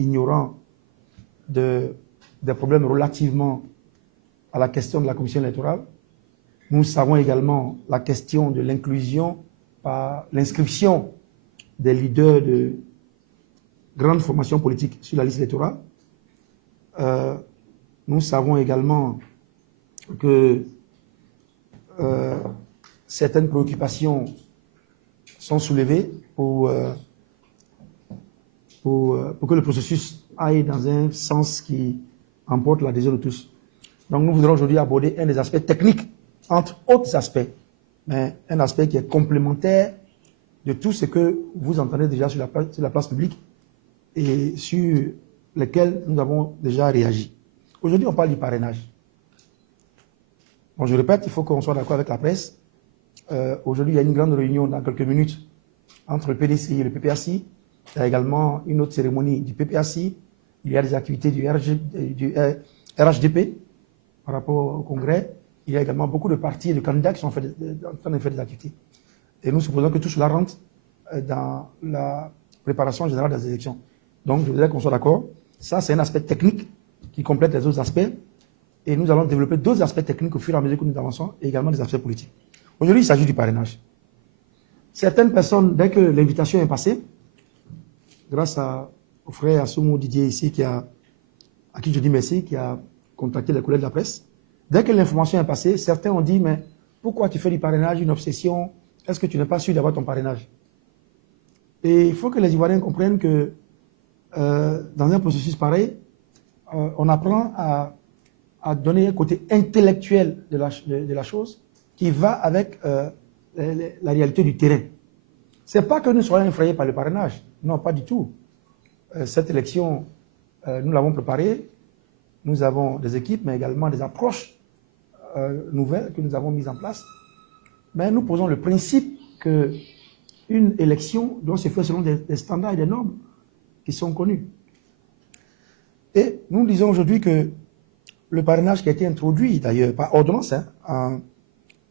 ignorant des problèmes relativement à la question de la commission électorale. Nous savons également la question de l'inclusion par l'inscription des leaders de grandes formations politiques sur la liste électorale. Nous savons également que certaines préoccupations sont soulevées pour que le processus aille dans un sens qui emporte l'adhésion de tous. Donc nous voudrons aujourd'hui aborder un des aspects techniques, entre autres aspects, mais un aspect qui est complémentaire de tout ce que vous entendez déjà sur la place publique et sur lesquels nous avons déjà réagi. Aujourd'hui, on parle du parrainage. Bon, je répète, il faut qu'on soit d'accord avec la presse. Aujourd'hui, il y a une grande réunion dans quelques minutes entre le PDCI et le PPACI. Il y a également une autre cérémonie du PPACI. Il y a des activités du RHDP par rapport au Congrès. Il y a également beaucoup de partis et de candidats qui sont en train de faire des activités. Et nous supposons que tout cela rentre dans la préparation générale des élections. Donc, je voudrais qu'on soit d'accord. Ça, c'est un aspect technique qui complète les autres aspects. Et nous allons développer d'autres aspects techniques au fur et à mesure que nous avançons, et également des aspects politiques. Aujourd'hui, il s'agit du parrainage. Certaines personnes, dès que l'invitation est passée, grâce au frère Assoumou Didier ici, à qui je dis merci, qui a contacté les collègues de la presse, dès que l'information est passée, certains ont dit, mais pourquoi tu fais du parrainage une obsession? Est-ce que tu n'es pas sûr d'avoir ton parrainage? Et il faut que les Ivoiriens comprennent que dans un processus pareil, on apprend à donner un côté intellectuel de la chose qui va avec la réalité du terrain. Ce n'est pas que nous soyons effrayés par le parrainage. Non, pas du tout. Cette élection, nous l'avons préparée. Nous avons des équipes, mais également des approches nouvelles que nous avons mises en place. Mais nous posons le principe qu'une élection doit se faire selon des standards et des normes qui sont connus. Et nous disons aujourd'hui que le parrainage qui a été introduit, d'ailleurs, par ordonnance,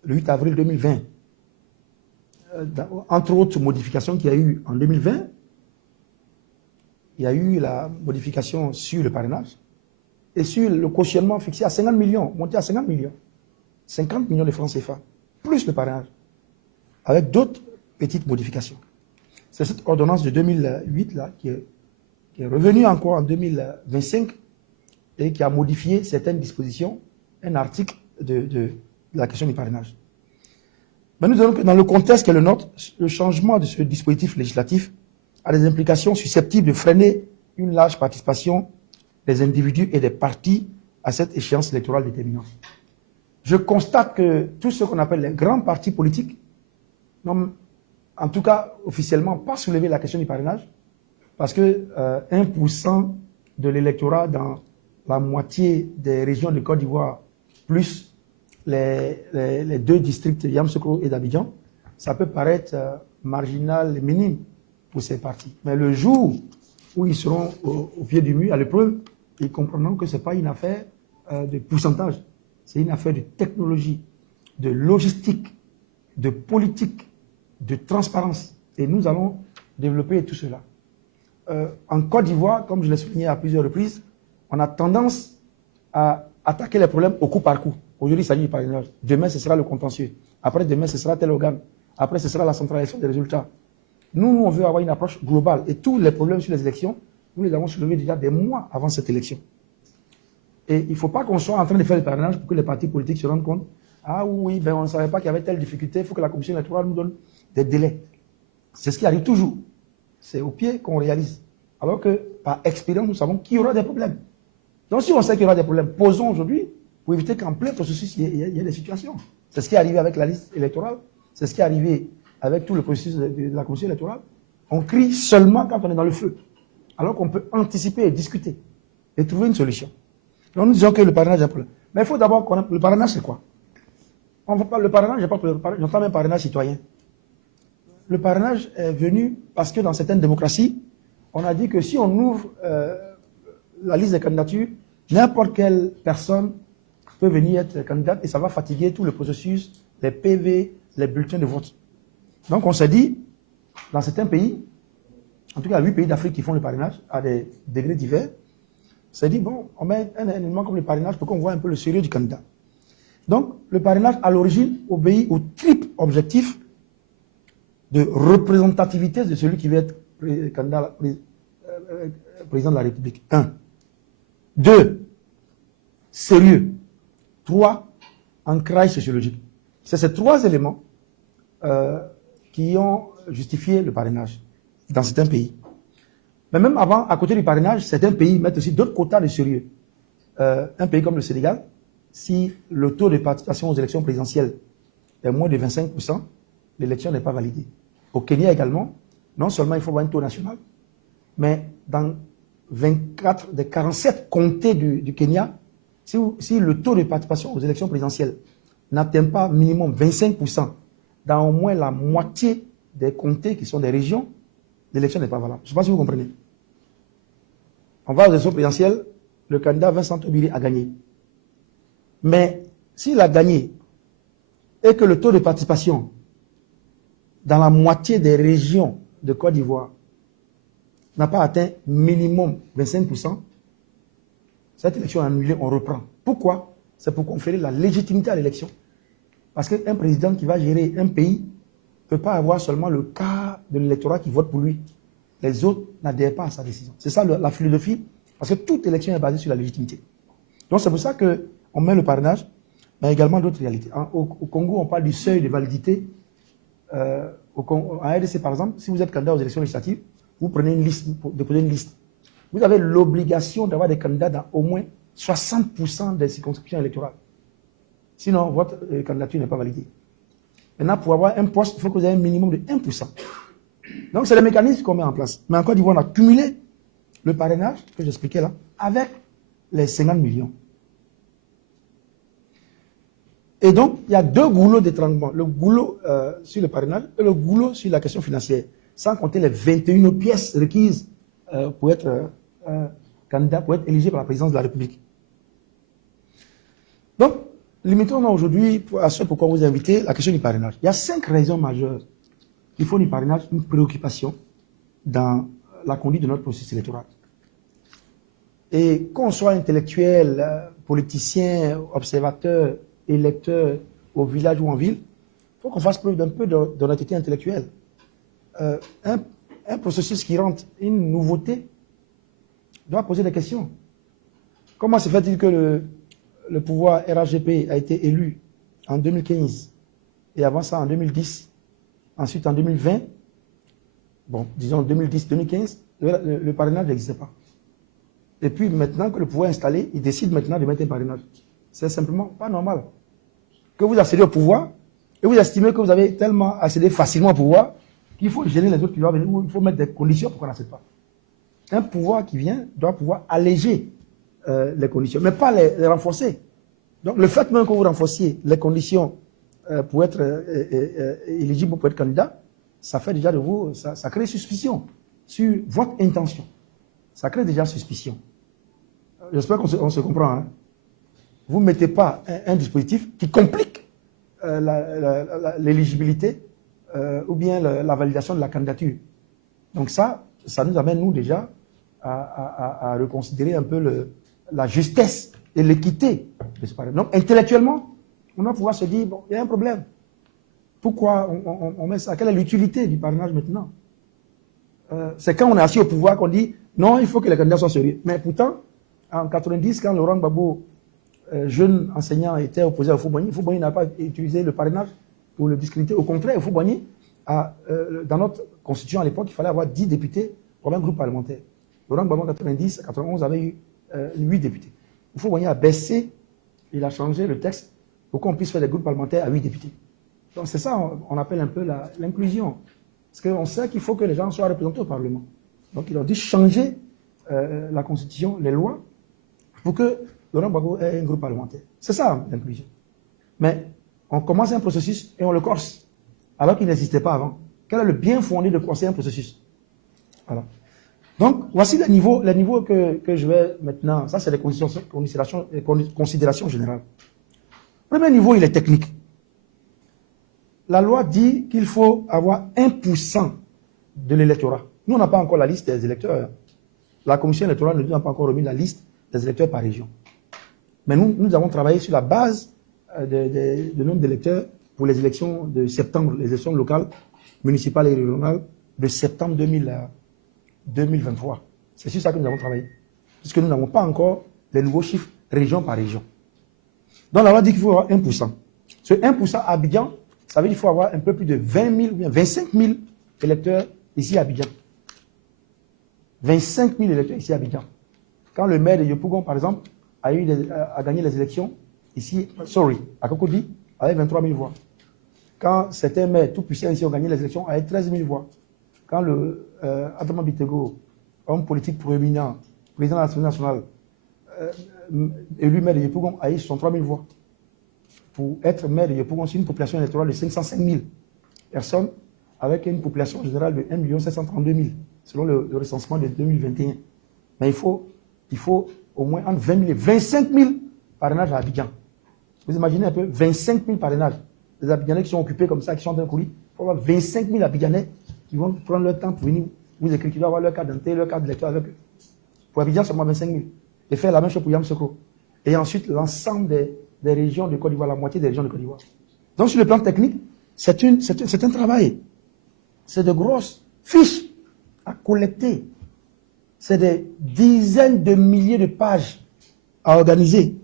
le 8 avril 2020, entre autres modifications qu'il y a eu en 2020, il y a eu la modification sur le parrainage et sur le cautionnement fixé à 50 millions, monté à 50 millions. 50 millions de francs CFA, plus le parrainage, avec d'autres petites modifications. C'est cette ordonnance de 2008 là, qui est revenue encore en 2025 et qui a modifié certaines dispositions, un article de la question du parrainage. Mais nous disons que dans le contexte qui est le nôtre, le changement de ce dispositif législatif a des implications susceptibles de freiner une large participation des individus et des partis à cette échéance électorale déterminante. Je constate que tout ce qu'on appelle les grands partis politiques n'ont, en tout cas officiellement, pas soulevé la question du parrainage, parce que 1% de l'électorat dans la moitié des régions de Côte d'Ivoire, plus les deux districts, Yamoussoukro et d'Abidjan, ça peut paraître marginal et minime pour ces partis. Mais le jour où ils seront au pied du mur, à l'épreuve, ils comprendront que ce n'est pas une affaire de pourcentage, c'est une affaire de technologie, de logistique, de politique, de transparence. Et nous allons développer tout cela. En Côte d'Ivoire, comme je l'ai souligné à plusieurs reprises, on a tendance à attaquer les problèmes au coup par coup. Aujourd'hui, il s'agit du parrainage. Demain, ce sera le contentieux. Après, demain, ce sera tel organe. Après, ce sera la centralisation des résultats. Nous, on veut avoir une approche globale. Et tous les problèmes sur les élections, nous les avons soulevés déjà des mois avant cette élection. Et il ne faut pas qu'on soit en train de faire le parrainage pour que les partis politiques se rendent compte. Ah oui, ben on ne savait pas qu'il y avait telle difficulté, il faut que la commission électorale nous donne des délais. C'est ce qui arrive toujours. C'est au pied qu'on réalise. Alors que, par expérience, nous savons qu'il y aura des problèmes. Donc si on sait qu'il y aura des problèmes, posons aujourd'hui pour éviter qu'en plein processus, il y ait des situations. C'est ce qui est arrivé avec la liste électorale, c'est ce qui est arrivé avec tout le processus de la commission électorale. On crie seulement quand on est dans le feu, alors qu'on peut anticiper et discuter et trouver une solution. Donc nous disons que le parrainage est un problème. Mais il faut d'abord connaître le parrainage, c'est quoi? On ne parle le parrainage, j'entends même parrainage citoyen. Le parrainage est venu parce que dans certaines démocraties, on a dit que si on ouvre la liste des candidatures, n'importe quelle personne peut venir être candidate et ça va fatiguer tout le processus, les PV, les bulletins de vote. Donc on s'est dit, dans certains pays, en tout cas 8 pays d'Afrique qui font le parrainage à des degrés divers, s'est dit, bon, on met un élément comme le parrainage pour qu'on voit un peu le sérieux du candidat. Donc, le parrainage, à l'origine, obéit au triple objectif de représentativité de celui qui veut être candidat, président de la République. 1. 2. Sérieux. 3. Ancrage sociologique. C'est ces 3 éléments qui ont justifié le parrainage dans certains pays. Mais même avant, à côté du parrainage, certains pays mettent aussi d'autres quotas de sérieux. Un pays comme le Sénégal, si le taux de participation aux élections présidentielles est moins de 25%, l'élection n'est pas validée. Au Kenya également, non seulement il faut avoir un taux national, mais dans 24 des 47 comtés du Kenya, si le taux de participation aux élections présidentielles n'atteint pas minimum 25%, dans au moins la moitié des comtés qui sont des régions, l'élection n'est pas valable. Je ne sais pas si vous comprenez. On va aux élections présidentielles, le candidat Vincent Tobiri a gagné. Mais s'il a gagné et que le taux de participation dans la moitié des régions de Côte d'Ivoire n'a pas atteint minimum 25%, cette élection est annulée, on reprend. Pourquoi? C'est pour conférer la légitimité à l'élection. Parce qu'un président qui va gérer un pays ne peut pas avoir seulement le quart de l'électorat qui vote pour lui. Les autres n'adhèrent pas à sa décision. C'est ça la philosophie, parce que toute élection est basée sur la légitimité. Donc c'est pour ça qu'on met le parrainage, mais également d'autres réalités. Au Congo, on parle du seuil de validité. En RDC, par exemple, si vous êtes candidat aux élections législatives, vous prenez une liste, pour déposer une liste. Vous avez l'obligation d'avoir des candidats dans au moins 60% des circonscriptions électorales. Sinon, votre candidature n'est pas validée. Maintenant, pour avoir un poste, il faut que vous ayez un minimum de 1%. Donc, c'est le mécanisme qu'on met en place. Mais en Côte d'Ivoire, on a cumulé le parrainage, que j'expliquais là, avec les 50 millions. Et donc, il y a 2 goulots d'étranglement. Le goulot sur le parrainage et le goulot sur la question financière. Sans compter les 21 pièces requises pour être candidat, pour être éligible à la présidence de la République. Donc, limitons-nous aujourd'hui à ce pourquoi vous invitez la question du parrainage. Il y a 5 raisons majeures qui font du parrainage une préoccupation dans la conduite de notre processus électoral. Et qu'on soit intellectuel, politicien, observateur, électeur, au village ou en ville, il faut qu'on fasse preuve d'un peu d'honnêteté intellectuelle. Un processus qui rentre une nouveauté doit poser des questions. Comment se fait-il que le pouvoir RHGP a été élu en 2015 et avant ça en 2010, ensuite en 2020, bon, disons 2010-2015, le parrainage n'existait pas. Et puis maintenant que le pouvoir est installé, il décide maintenant de mettre un parrainage. C'est simplement pas normal. Que vous accédez au pouvoir et vous estimez que vous avez tellement accédé facilement au pouvoir qu'il faut gêner les autres qui doivent venir, ou il faut mettre des conditions pour qu'on n'accède pas. Un pouvoir qui vient doit pouvoir alléger les conditions, mais pas les renforcer. Donc le fait même que vous renforciez les conditions pour être éligible pour être candidat, ça fait déjà de vous, ça crée suspicion sur votre intention. Ça crée déjà suspicion. J'espère qu'on se comprend. Hein? Vous ne mettez pas un dispositif qui complique l'éligibilité ou bien la validation de la candidature. Donc ça nous amène, nous, déjà, à reconsidérer un peu la justesse et l'équité de ce parrainage. Donc, intellectuellement, on va pouvoir se dire, bon, il y a un problème. Pourquoi on met ça? Quelle est l'utilité du parrainage maintenant? C'est quand on est assis au pouvoir qu'on dit, non, il faut que les candidats soient sérieux. Mais pourtant, en 90, quand Laurent Gbagbo, jeune enseignant, était opposé à Houphouët-Boigny n'a pas utilisé le parrainage pour le discréditer. Au contraire, Houphouët-Boigny, dans notre constitution à l'époque, il fallait avoir 10 députés pour un groupe parlementaire. Laurent Gbagbo en 90, 91 avait eu 8 députés. Houphouët-Boigny a baissé, il a changé le texte pour qu'on puisse faire des groupes parlementaires à 8 députés. Donc c'est ça on appelle un peu l'inclusion. Parce qu'on sait qu'il faut que les gens soient représentés au Parlement. Donc il a dû changer la constitution, les lois, pour que Laurent Gbagbo ait un groupe parlementaire. C'est ça l'inclusion. Mais on commence un processus et on le corse, alors qu'il n'existait pas avant. Quel est le bien fondé de corser un processus? Voilà. Donc, voici les niveaux que je vais maintenant. Ça, c'est les considérations générales. Premier niveau, il est technique. La loi dit qu'il faut avoir 1% de l'électorat. Nous, on n'a pas encore la liste des électeurs. La commission électorale ne nous a pas encore remis la liste des électeurs par région. Mais nous avons travaillé sur la base de nombre d'électeurs pour les élections de septembre, les élections locales, municipales et régionales de septembre 2023. C'est sur ça que nous avons travaillé. Puisque nous n'avons pas encore les nouveaux chiffres région par région. Donc la loi dit qu'il faut avoir 1%. Ce 1% à Abidjan, ça veut dire qu'il faut avoir un peu plus de 20 000 ou bien 25 000 électeurs ici à Abidjan. 25 000 électeurs ici à Abidjan. Quand le maire de Yopougon, par exemple, a gagné les élections ici, à Cocody, avec 23 000 voix. Quand certains maires tout puissants ici ont gagné les élections avec 13 000 voix. Quand le Adama Bitego, homme politique proéminent, président de l'Assemblée nationale, élu maire de Yopougon, a eu 63 000 voix. Pour être maire de Yopougon, c'est une population électorale de 505 000 personnes, avec une population générale de 1 732 000, selon le recensement de 2021. Mais il faut au moins entre 20 000 et 25 000 parrainages à Abidjan. Vous imaginez un peu, 25 000 parrainages. Les Abidjanais qui sont occupés comme ça, qui sont en train de courir, il faut avoir 25 000 Abidjanais qui vont prendre leur temps pour venir vous écrire, qui doivent avoir leur carte d'identité, leur carte d'électeur avec eux. Pour Abidjan, seulement 25 000. Et faire la même chose pour Yamoussoukro. Et ensuite, l'ensemble des régions de Côte d'Ivoire, la moitié des régions de Côte d'Ivoire. Donc, sur le plan technique, c'est un travail. C'est de grosses fiches à collecter. C'est des dizaines de milliers de pages à organiser.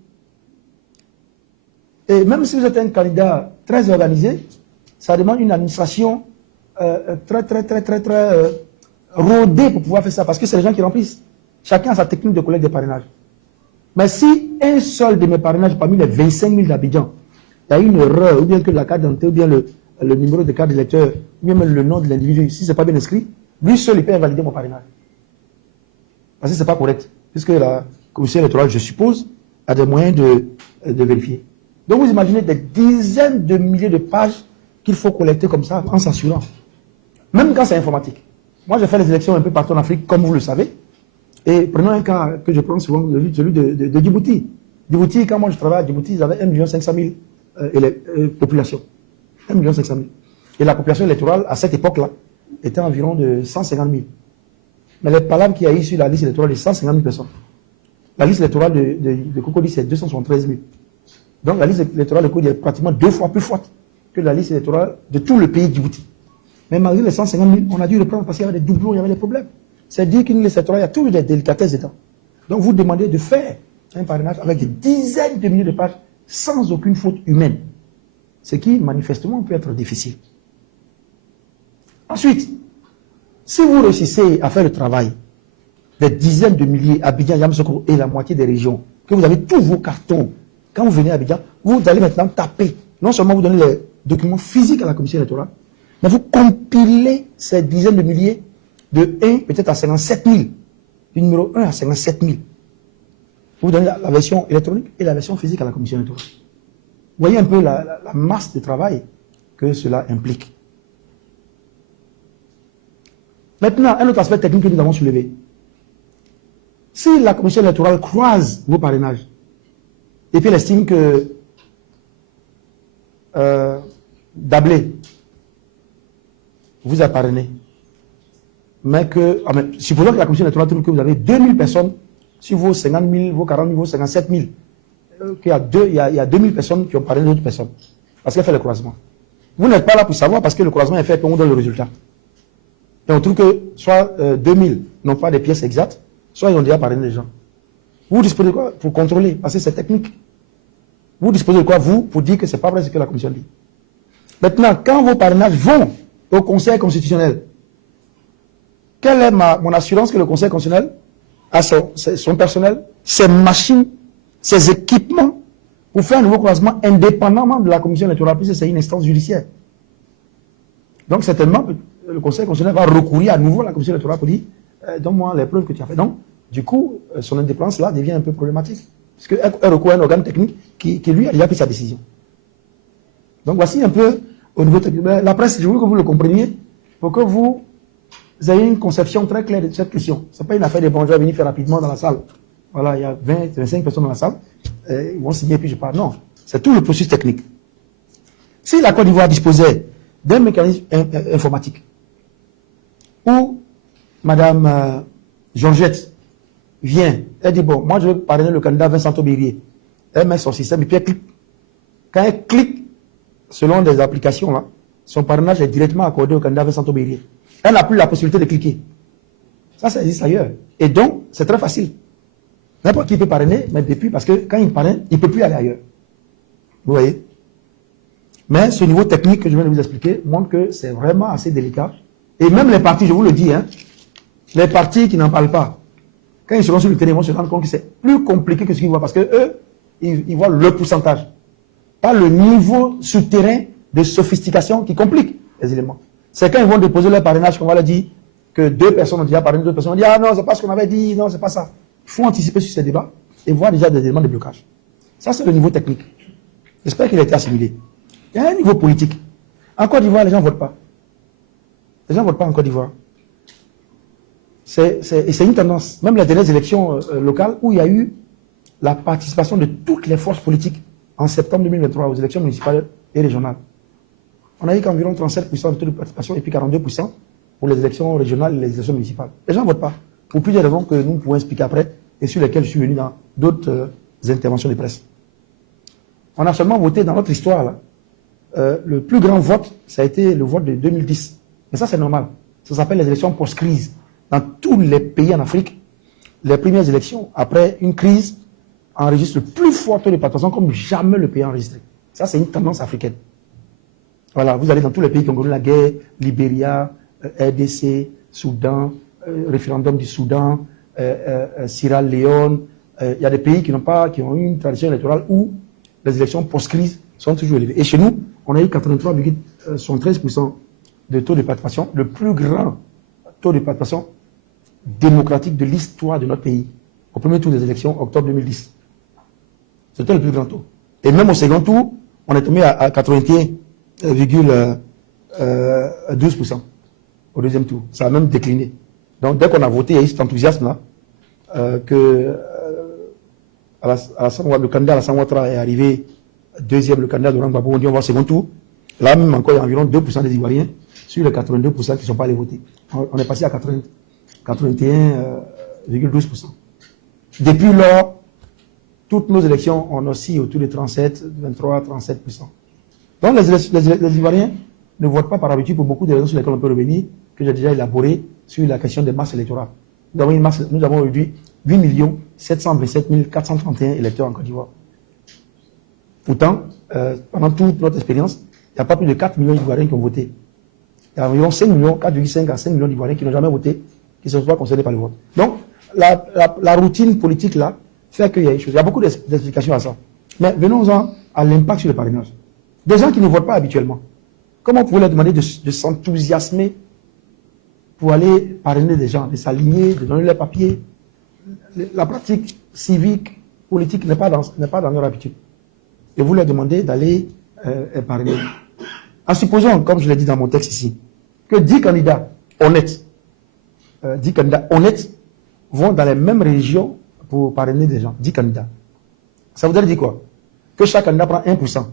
Et même si vous êtes un candidat très organisé, ça demande une administration très rodée pour pouvoir faire ça, parce que c'est les gens qui remplissent. Chacun a sa technique de collecte des parrainages. Mais si un seul de mes parrainages parmi les 25 000 d'Abidjan, il y a une erreur, ou bien que la carte d'identité, ou bien le numéro de carte d'électeur, ou bien même le nom de l'individu, si ce n'est pas bien inscrit, lui seul, il peut invalider mon parrainage. Parce que ce n'est pas correct. Puisque la commission électorale, je suppose, a des moyens de vérifier. Donc vous imaginez des dizaines de milliers de pages qu'il faut collecter comme ça, en s'assurant. Même quand c'est informatique. Moi, j'ai fait les élections un peu partout en Afrique, comme vous le savez. Et prenons un cas que je prends souvent, celui de Djibouti. Djibouti, quand moi je travaillais à Djibouti, ils avaient 1 500 000 population. 1 500 000. Et la population électorale, à cette époque-là, était environ de 150 000. Mais les palabres qu'il y a eu sur la liste électorale, c'est 150 000 personnes. La liste électorale de Cocody, c'est 273 000. Donc la liste électorale de Cocody est pratiquement 2 fois plus forte que la liste électorale de tout le pays de Djibouti. Mais malgré les 150 000, on a dû reprendre parce qu'il y avait des doublons, il y avait des problèmes. C'est dire qu'une liste électorale, il y a toujours des délicatesses dedans. Donc vous demandez de faire un parrainage avec des dizaines de milliers de pages sans aucune faute humaine. Ce qui, manifestement, peut être difficile. Ensuite, si vous réussissez à faire le travail des dizaines de milliers à Abidjan, Yamoussoukro et la moitié des régions, que vous avez tous vos cartons, quand vous venez à Abidjan, vous allez maintenant taper. Non seulement vous donnez les documents physiques à la commission électorale, mais vous compilez ces dizaines de milliers de 1 peut-être à 57 000. Du numéro 1 à 57 000. Vous donnez la version électronique et la version physique à la commission électorale. Vous voyez un peu la masse de travail que cela implique. Maintenant, un autre aspect technique que nous avons soulevé. Si la commission électorale croise vos parrainages, et puis elle estime que Dablé vous a parrainé, mais supposons que la commission électorale trouve que vous avez 2000 personnes sur vos 50 000, vos 40 000, vos 57 000, qu'il y a 2000 personnes qui ont parrainé d'autres personnes, parce qu'elle fait le croisement. Vous n'êtes pas là pour savoir parce que le croisement est fait pour qu'on donne le résultat. Et on trouve que soit 2000 n'ont pas des pièces exactes, soit ils ont déjà parrainé les gens. Vous disposez de quoi pour contrôler, parce que c'est technique. Vous disposez de quoi, vous, pour dire que ce n'est pas vrai ce que la commission dit. Maintenant, quand vos parrainages vont au Conseil constitutionnel, quelle est mon assurance que le Conseil constitutionnel a son personnel, ses machines, ses équipements pour faire un nouveau croisement indépendamment de la commission électorale, puisque c'est une instance judiciaire. Donc certainement, le Conseil constitutionnel va recourir à nouveau à la commission électorale pour dire donne-moi les preuves que tu as fait. Donc, du coup, son indépendance là devient un peu problématique. Parce qu'elle recourt à un organe technique qui lui a déjà pris sa décision. Donc voici un peu au niveau technique. La presse, je veux que vous le compreniez pour que vous ayez une conception très claire de cette question. Ce n'est pas une affaire de bon, je vais venir faire rapidement dans la salle. Voilà, il y a 20, 25 personnes dans la salle. Ils vont signer et puis je pars. Non, c'est tout le processus technique. Si la Côte d'Ivoire disposait d'un mécanisme informatique où Madame Georgette vient, elle dit, bon, moi je vais parrainer le candidat Vincent Aubérier. Elle met son système et puis elle clique. Quand elle clique, selon des applications, là, son parrainage est directement accordé au candidat Vincent Aubérier. Elle n'a plus la possibilité de cliquer. Ça existe ailleurs. Et donc, c'est très facile. N'importe qui peut parrainer, mais depuis, parce que quand il parraine, il ne peut plus aller ailleurs. Vous voyez? Mais ce niveau technique que je viens de vous expliquer montre que c'est vraiment assez délicat. Et même les partis, je vous le dis, hein, les partis qui n'en parlent pas, quand ils seront sur le terrain, ils vont se rendre compte que c'est plus compliqué que ce qu'ils voient, parce que eux, ils voient le pourcentage. Pas le niveau souterrain de sophistication qui complique les éléments. C'est quand ils vont déposer leur parrainage qu'on va leur dire que 2 personnes ont déjà parrainé, 2 personnes ont dit ah non, c'est pas ce qu'on avait dit, non, c'est pas ça. Il faut anticiper sur ces débats et voir déjà des éléments de blocage. Ça, c'est le niveau technique. J'espère qu'il a été assimilé. Il y a un niveau politique. En Côte d'Ivoire, les gens ne votent pas. Les gens ne votent pas en Côte d'Ivoire. C'est une tendance. Même les dernières élections locales où il y a eu la participation de toutes les forces politiques en septembre 2023 aux élections municipales et régionales. On a eu qu'environ 37% de taux de participation et puis 42% pour les élections régionales et les élections municipales. Les gens ne votent pas. Pour plusieurs raisons que nous pouvons expliquer après et sur lesquelles je suis venu dans d'autres interventions de presse. On a seulement voté dans notre histoire, là, le plus grand vote, ça a été le vote de 2010. Mais ça, c'est normal. Ça s'appelle les élections post-crise. Dans tous les pays en Afrique, les premières élections, après une crise, enregistrent le plus fort taux de participation comme jamais le pays a enregistré. Ça, c'est une tendance africaine. Voilà, vous allez dans tous les pays qui ont connu la guerre, Libéria, RDC, Soudan, référendum du Soudan, Sierra Leone. Il y a des pays qui ont eu une tradition électorale où les élections post-crise sont toujours élevées. Et chez nous, on a eu 83,13% de taux de participation, le plus grand taux de participation démocratique de l'histoire de notre pays. Au premier tour des élections, octobre 2010. C'était le plus grand taux. Et même au second tour, on est tombé à 81,12% au deuxième tour. Ça a même décliné. Donc dès qu'on a voté, il y a eu cet enthousiasme-là que le candidat Alassane Ouattara est arrivé deuxième, le candidat Laurent Gbagbo, on dit on va au second tour. Là même encore, il y a environ 2% des Ivoiriens sur les 82% qui ne sont pas allés voter. On est passé à 81,12%. Depuis lors, toutes nos élections, on oscille autour de 37, 23, 37%. Donc les Ivoiriens ne votent pas par habitude pour beaucoup de raisons sur lesquelles on peut revenir, que j'ai déjà élaboré sur la question des masses électorales. Nous avons aujourd'hui 8 727 431 électeurs en Côte d'Ivoire. Pourtant, pendant toute notre expérience, il n'y a pas plus de 4 millions d'Ivoiriens qui ont voté. Il y a environ 5 millions, 4,5 à 5 millions d'Ivoiriens qui n'ont jamais voté, qui ne sont pas concernés par le vote. Donc, la routine politique là fait qu'il y a des choses. Il y a beaucoup d'explications à ça. Mais venons-en à l'impact sur le parrainage. Des gens qui ne votent pas habituellement. Comment on pouvait leur demander de s'enthousiasmer pour aller parrainer des gens, de s'aligner, de donner leurs papiers? La pratique civique, politique n'est pas dans leur habitude. Et vous leur demandez d'aller parrainer. En supposant, comme je l'ai dit dans mon texte ici, que 10 candidats honnêtes, vont dans les mêmes régions pour parrainer des gens. 10 candidats. Ça voudrait dire quoi? Que chaque candidat prend 1%.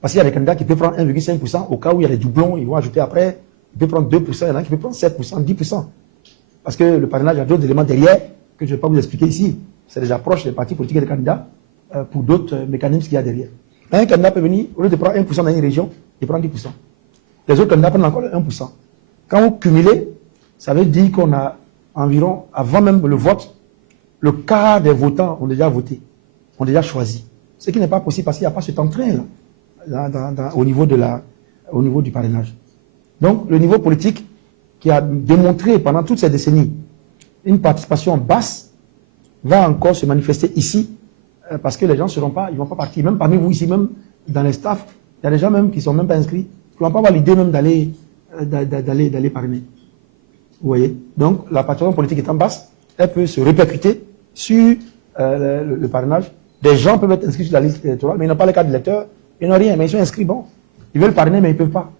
Parce qu'il y a des candidats qui peuvent prendre 1,5% au cas où il y a des doublons, ils vont ajouter après, ils peuvent prendre 2%, il y en a qui peuvent prendre 7%, 10%. Parce que le parrainage a d'autres éléments derrière que je ne vais pas vous expliquer ici. C'est des approches des partis politiques et des candidats pour d'autres mécanismes qu'il y a derrière. Un candidat peut venir, au lieu de prendre 1% dans une région, il prend 10%. Les autres candidats prennent encore 1%. Quand vous cumulez, ça veut dire qu'on a environ, avant même le vote, le quart des votants ont déjà voté, ont déjà choisi. Ce qui n'est pas possible parce qu'il n'y a pas cet entrain là, au niveau du parrainage. Donc, le niveau politique qui a démontré pendant toutes ces décennies une participation basse va encore se manifester ici parce que les gens ils vont pas partir. Même parmi vous ici, même dans les staffs, il y a des gens même qui ne sont même pas inscrits, qui n'ont pas avoir l'idée même d'aller parrainer. Vous voyez? Donc, la participation politique étant basse, elle peut se répercuter sur le parrainage. Des gens peuvent être inscrits sur la liste électorale, mais ils n'ont pas les cartes d'électeurs, ils n'ont rien, mais ils sont inscrits, bon. Ils veulent parrainer, mais ils ne peuvent pas.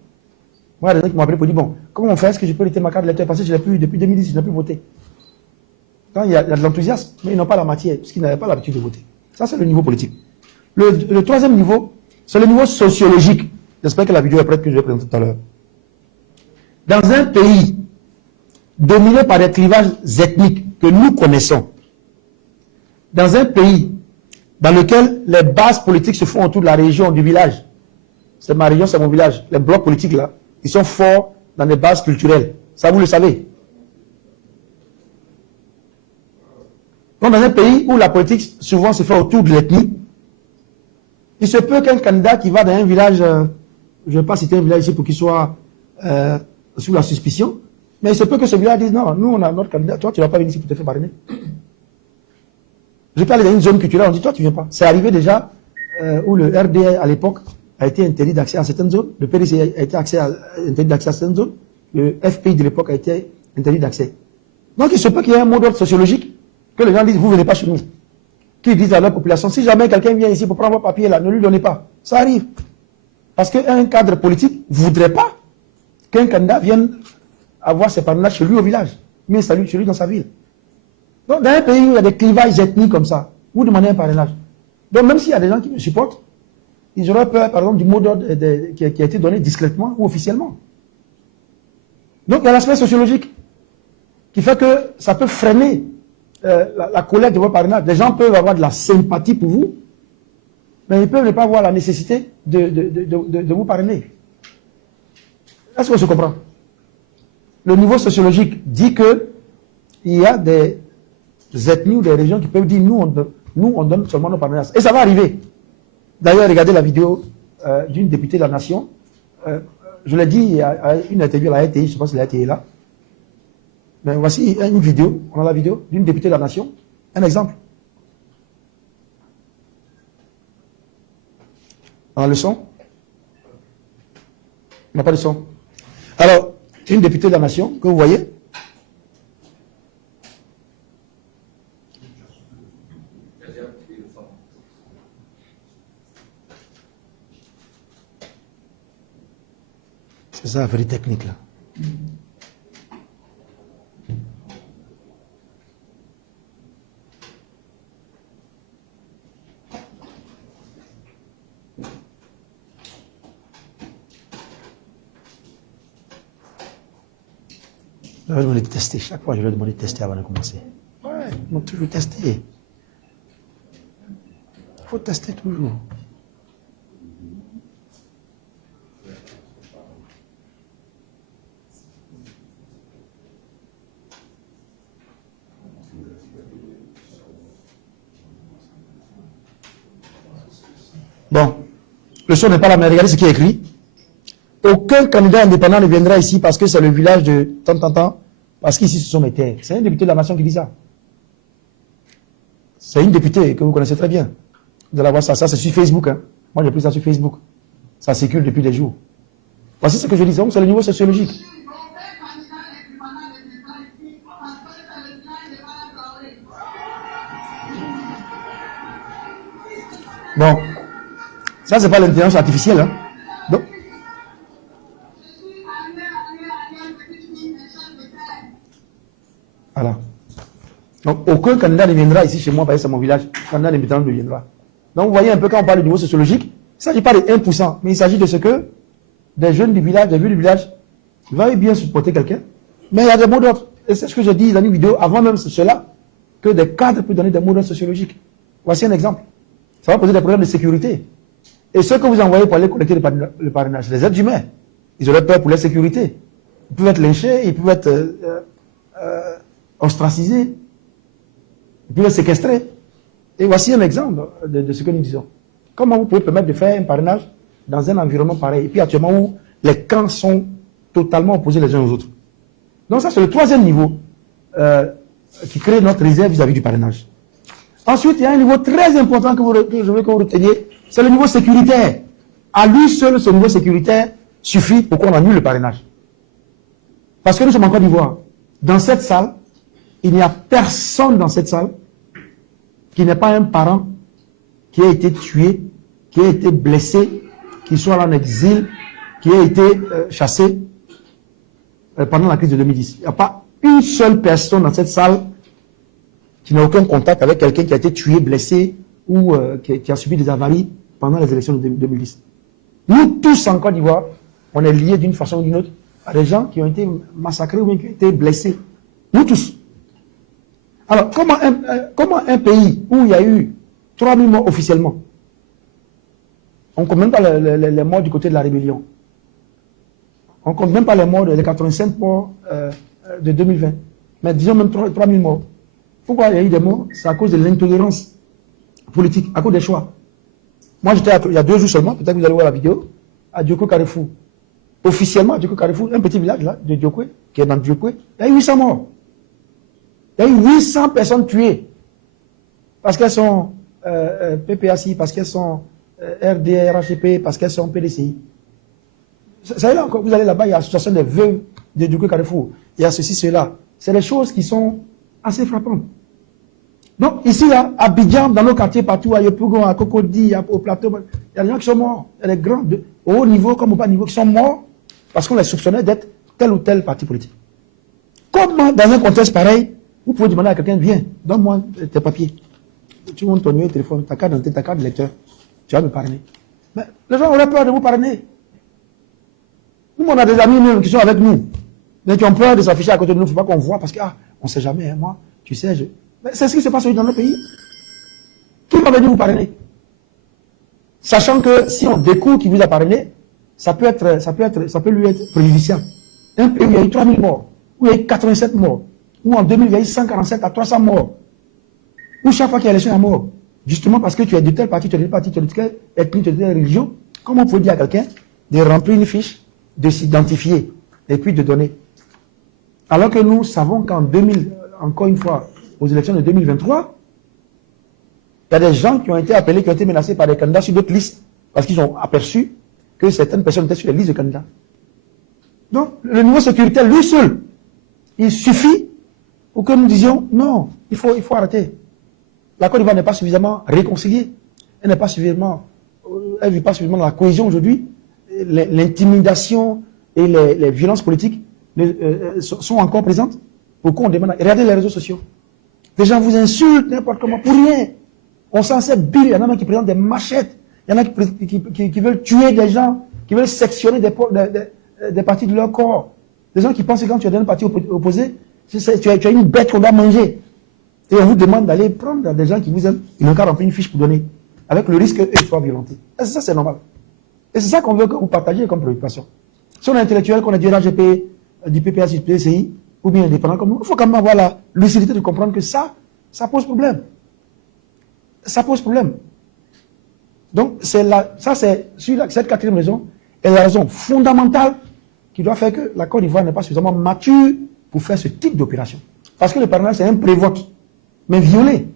Moi, il y a des gens qui m'ont appelé pour dire, bon, comment on fait? Est-ce que je peux retirer ma carte d'électeur? Parce que je l'ai plus depuis 2010, je n'ai plus voté. Quand il y a de l'enthousiasme, mais ils n'ont pas la matière, parce qu'ils n'avaient pas l'habitude de voter. Ça, c'est le niveau politique. Le troisième niveau, c'est le niveau sociologique. J'espère que la vidéo est prête que je vais présenter tout à l'heure. Dans un pays dominé par des clivages ethniques que nous connaissons, dans un pays dans lequel les bases politiques se font autour de la région, du village, c'est ma région, c'est mon village, les blocs politiques là, ils sont forts dans les bases culturelles. Ça, vous le savez. Donc, dans un pays où la politique souvent se fait autour de l'ethnie, il se peut qu'un candidat qui va dans un village, je ne vais pas citer un village ici pour qu'il soit sous la suspicion, mais il se peut que ce village dise non, nous on a notre candidat, toi tu ne vas pas venir ici pour te faire parrainer. Je peux aller dans une zone culturelle, on dit toi tu ne viens pas. C'est arrivé déjà où le RDA à l'époque a été interdit d'accès à certaines zones, le PDC a été interdit d'accès à certaines zones, le FPI de l'époque a été interdit d'accès. Donc il se peut qu'il y ait un mot d'ordre sociologique, que les gens disent vous ne venez pas chez nous. Qu'ils disent à leur population, si jamais quelqu'un vient ici pour prendre vos papiers là, ne lui donnez pas. Ça arrive. Parce qu'un cadre politique ne voudrait pas qu'un candidat vienne avoir ses parrainages chez lui au village, mais salut chez lui dans sa ville. Donc, dans un pays où il y a des clivages ethniques comme ça, vous demandez un parrainage. Donc, même s'il y a des gens qui me supportent, ils auraient peur, par exemple, du mot d'ordre qui a été donné discrètement ou officiellement. Donc, il y a l'aspect sociologique qui fait que ça peut freiner la collecte de vos parrainages. Les gens peuvent avoir de la sympathie pour vous, mais ils peuvent ne pas avoir la nécessité de vous parrainer. Est-ce qu'on se comprend? Le niveau sociologique dit que il y a des ethnies ou des régions qui peuvent dire nous on donne seulement nos parrainages. Et ça va arriver. D'ailleurs, regardez la vidéo d'une députée de la Nation. Je l'ai dit, il y a une interview à la RTI, je ne sais pas si la RTI est là. Mais voici une vidéo, on a la vidéo d'une députée de la Nation. Un exemple. On a le son? On n'a pas de son. Alors, une députée de la Nation, que vous voyez. C'est ça la vraie technique là. Je vais demander de tester. Chaque fois, je vais demander de tester avant de commencer. Ouais, il faut toujours tester. Il faut tester toujours. Bon, le son n'est pas là, mais regardez ce qui est écrit. Aucun candidat indépendant ne viendra ici parce que c'est le village de tant, parce qu'ici ce sont mes terres. C'est un député de la Nation qui dit ça. C'est une députée que vous connaissez très bien. Vous allez voir ça. Ça, c'est sur Facebook. Hein. Moi, j'ai pris ça sur Facebook. Ça circule depuis des jours. Voici ce que je disais. C'est le niveau sociologique. Bon. Ça, c'est pas l'intelligence artificielle. Hein. Donc, voilà. Donc, aucun candidat ne viendra ici chez moi parce que c'est mon village. Candidat indépendant ne viendra. Donc, vous voyez un peu quand on parle du niveau sociologique, il ne s'agit pas de 1%, mais il s'agit de ce que des jeunes du village, des vieux du village, veuillent bien supporter quelqu'un, mais il y a des mots d'ordre. Et c'est ce que je dis dans une vidéo, avant même cela, que des cadres peuvent donner des mots d'ordre sociologiques. Voici un exemple. Ça va poser des problèmes de sécurité. Et ceux que vous envoyez pour aller collecter le parrainage, les êtres humains, ils auraient peur pour leur sécurité. Ils peuvent être lynchés, ils peuvent être ostracisés, ils peuvent être séquestrés. Et voici un exemple de ce que nous disons. Comment vous pouvez permettre de faire un parrainage dans un environnement pareil, et puis actuellement où les camps sont totalement opposés les uns aux autres. Donc ça, c'est le troisième niveau qui crée notre réserve vis-à-vis du parrainage. Ensuite, il y a un niveau très important que je veux que vous reteniez, c'est le niveau sécuritaire. À lui seul, ce niveau sécuritaire suffit pour qu'on annule le parrainage. Parce que nous sommes en Côte d'Ivoire. Dans cette salle, il n'y a personne dans cette salle qui n'est pas un parent qui a été tué, qui a été blessé, qui soit en exil, qui a été chassé pendant la crise de 2010. Il n'y a pas une seule personne dans cette salle qui n'a aucun contact avec quelqu'un qui a été tué, blessé ou qui a subi des avaries pendant les élections de 2010. Nous tous en Côte d'Ivoire, on est liés d'une façon ou d'une autre à des gens qui ont été massacrés ou qui ont été blessés Nous tous. Alors, comment un pays où il y a eu 3000 morts officiellement, on ne compte même pas les morts du côté de la rébellion. On ne compte même pas les morts, les 85 morts de 2020. Mais disons même 3000 morts. Pourquoi il y a eu des morts? C'est à cause de l'intolérance politique, à cause des choix. Moi, j'étais il y a 2 jours seulement, peut-être que vous allez voir la vidéo, à Dioko Carrefour. Officiellement, à Dioko Carrefour, un petit village là, de Dioko, qui est dans Dioko, il y a eu 800 morts. Il y a eu 800 personnes tuées. Parce qu'elles sont PPACI, parce qu'elles sont RDRHP, parce qu'elles sont PDCI. Vous allez là encore, vous allez là-bas, il y a l'association des veuves de Dioko Carrefour. Il y a ceci, cela. C'est des choses qui sont assez frappantes. Donc, ici, là, à Abidjan, dans nos quartiers, partout, à Yopougon, à Cocody, au plateau, il y a des gens qui sont morts. Il y a des grands, au haut niveau comme au bas niveau, qui sont morts parce qu'on les soupçonnait d'être tel ou tel parti politique. Comment, dans un contexte pareil, vous pouvez demander à quelqu'un, viens, donne-moi tes papiers. Tu montes ton numéro de téléphone, ta carte d'identité, ta carte de lecteur. Tu vas me parrainer. Mais les gens auraient peur de vous parrainer. Nous, on a des amis même qui sont avec nous, mais qui ont peur de s'afficher à côté de nous. Il ne faut pas qu'on voit parce que, on ne sait jamais, hein, moi, tu sais, mais c'est ce qui se passe dans notre pays. Qui va venir vous parrainer? Sachant que si on découvre qui vous a parrainé, ça peut lui être préjudiciable. Un pays où il y a eu 3000 morts, où il y a eu 87 morts, où en 2000 il y a eu 147 à 300 morts, où chaque fois qu'il y a élection, il y a mort. Justement parce que tu es de tel parti, tu es de tel parti, tu es de telle ethnie, tu es de telle religion, comment on peut dire à quelqu'un de remplir une fiche, de s'identifier et puis de donner? Alors que nous savons qu'en 2000, encore une fois, aux élections de 2023, il y a des gens qui ont été appelés, qui ont été menacés par des candidats sur d'autres listes, parce qu'ils ont aperçu que certaines personnes étaient sur les listes de candidats. Donc, le niveau sécuritaire, lui seul, il suffit pour que nous disions, non, il faut arrêter. La Côte d'Ivoire n'est pas suffisamment réconciliée. Elle n'est pas suffisamment, elle ne vit pas suffisamment dans la cohésion aujourd'hui. L'intimidation et les violences politiques sont encore présentes. Pourquoi on demande? Regardez les réseaux sociaux. Les gens vous insultent n'importe comment, pour rien. On s'en sait bille. Il y en a même qui présentent des machettes. Il y en a qui veulent tuer des gens, qui veulent sectionner des parties de leur corps. Des gens qui pensent que quand tu es dans un parti opposé, tu as une bête qu'on doit manger. Et on vous demande d'aller prendre des gens qui vous aiment. Ils n'ont qu'à remplir une fiche pour donner. Avec le risque qu'ils soient violentés. Et ça, c'est normal. Et c'est ça qu'on veut que vous partagiez comme préoccupation. Si on est intellectuel, qu'on est du RHP, du PPA, du PCI, ou bien indépendant comme nous, il faut quand même avoir la lucidité de comprendre que ça pose problème. Ça pose problème. Donc, cette 4e raison est la raison fondamentale qui doit faire que la Côte d'Ivoire n'est pas suffisamment mature pour faire ce type d'opération. Parce que le parrainage, c'est un prévote, mais violé.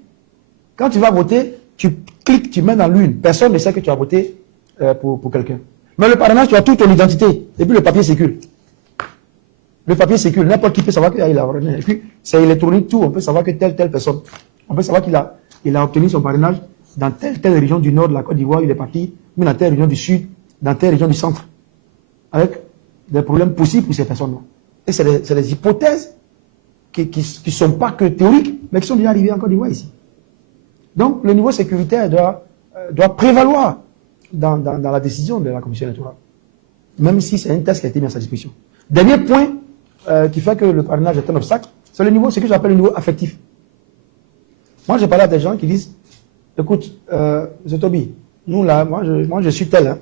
Quand tu vas voter, tu cliques, tu mets dans l'urne. Personne ne sait que tu as voté pour quelqu'un. Mais le parrainage, tu as toute ton identité. Et puis le papier circule. Le papier circule. N'importe qui peut savoir qu'il a parrainé. Et puis, c'est électronique, tout. On peut savoir que telle personne. On peut savoir qu'il a obtenu son parrainage dans telle région du nord de la Côte d'Ivoire, il est parti, ou dans telle région du sud, dans telle région du centre. Avec des problèmes possibles pour ces personnes-là. Et c'est des hypothèses qui ne sont pas que théoriques, mais qui sont déjà arrivées en Côte d'Ivoire ici. Donc, le niveau sécuritaire doit prévaloir dans la décision de la commission électorale. Même si c'est un test qui a été mis à sa disposition. Dernier point qui fait que le parrainage est un obstacle, c'est le niveau, ce que j'appelle le niveau affectif. Moi, j'ai parlé à des gens qui disent, écoute, Zotobi, nous là, moi je suis tel, hein.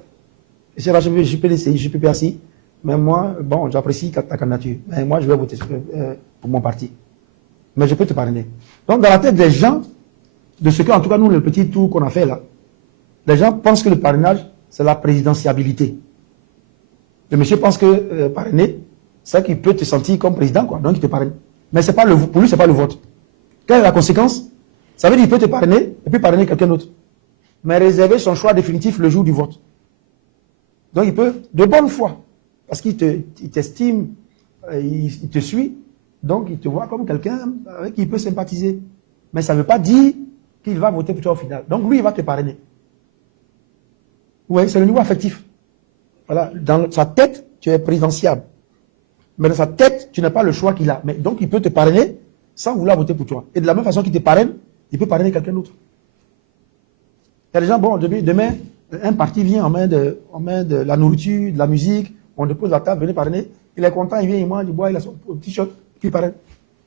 Je suis PDCI, je suis PPACI, mais moi, bon, j'apprécie ta candidature, mais moi je vais voter pour mon parti. Mais je peux te parrainer. Donc, dans la tête des gens, de ce que, en tout cas, nous, le petit tour qu'on a fait là, les gens pensent que le parrainage, c'est la présidentiabilité. Le monsieur pense que parrainer, c'est qu'il peut te sentir comme président, quoi. Donc il te parraine. Mais c'est pas pour lui, c'est pas le vote. Quelle est la conséquence? Ça veut dire qu'il peut te parrainer et puis parrainer quelqu'un d'autre. Mais réserver son choix définitif le jour du vote. Donc il peut, de bonne foi, parce qu'il t'estime, il te suit, donc il te voit comme quelqu'un avec qui il peut sympathiser. Mais ça ne veut pas dire qu'il va voter pour toi au final. Donc lui, il va te parrainer. Oui, c'est le niveau affectif. Voilà, dans sa tête, tu es présidentiable. Mais dans sa tête, tu n'as pas le choix qu'il a. Mais donc, il peut te parrainer sans vouloir voter pour toi. Et de la même façon qu'il te parraine, il peut parrainer quelqu'un d'autre. Il y a des gens, bon, demain, un parti vient en main de la nourriture, de la musique, on dépose la table, venez parrainer. Il est content, il vient, il mange, il boit, il a son petit shot, puis il parraine.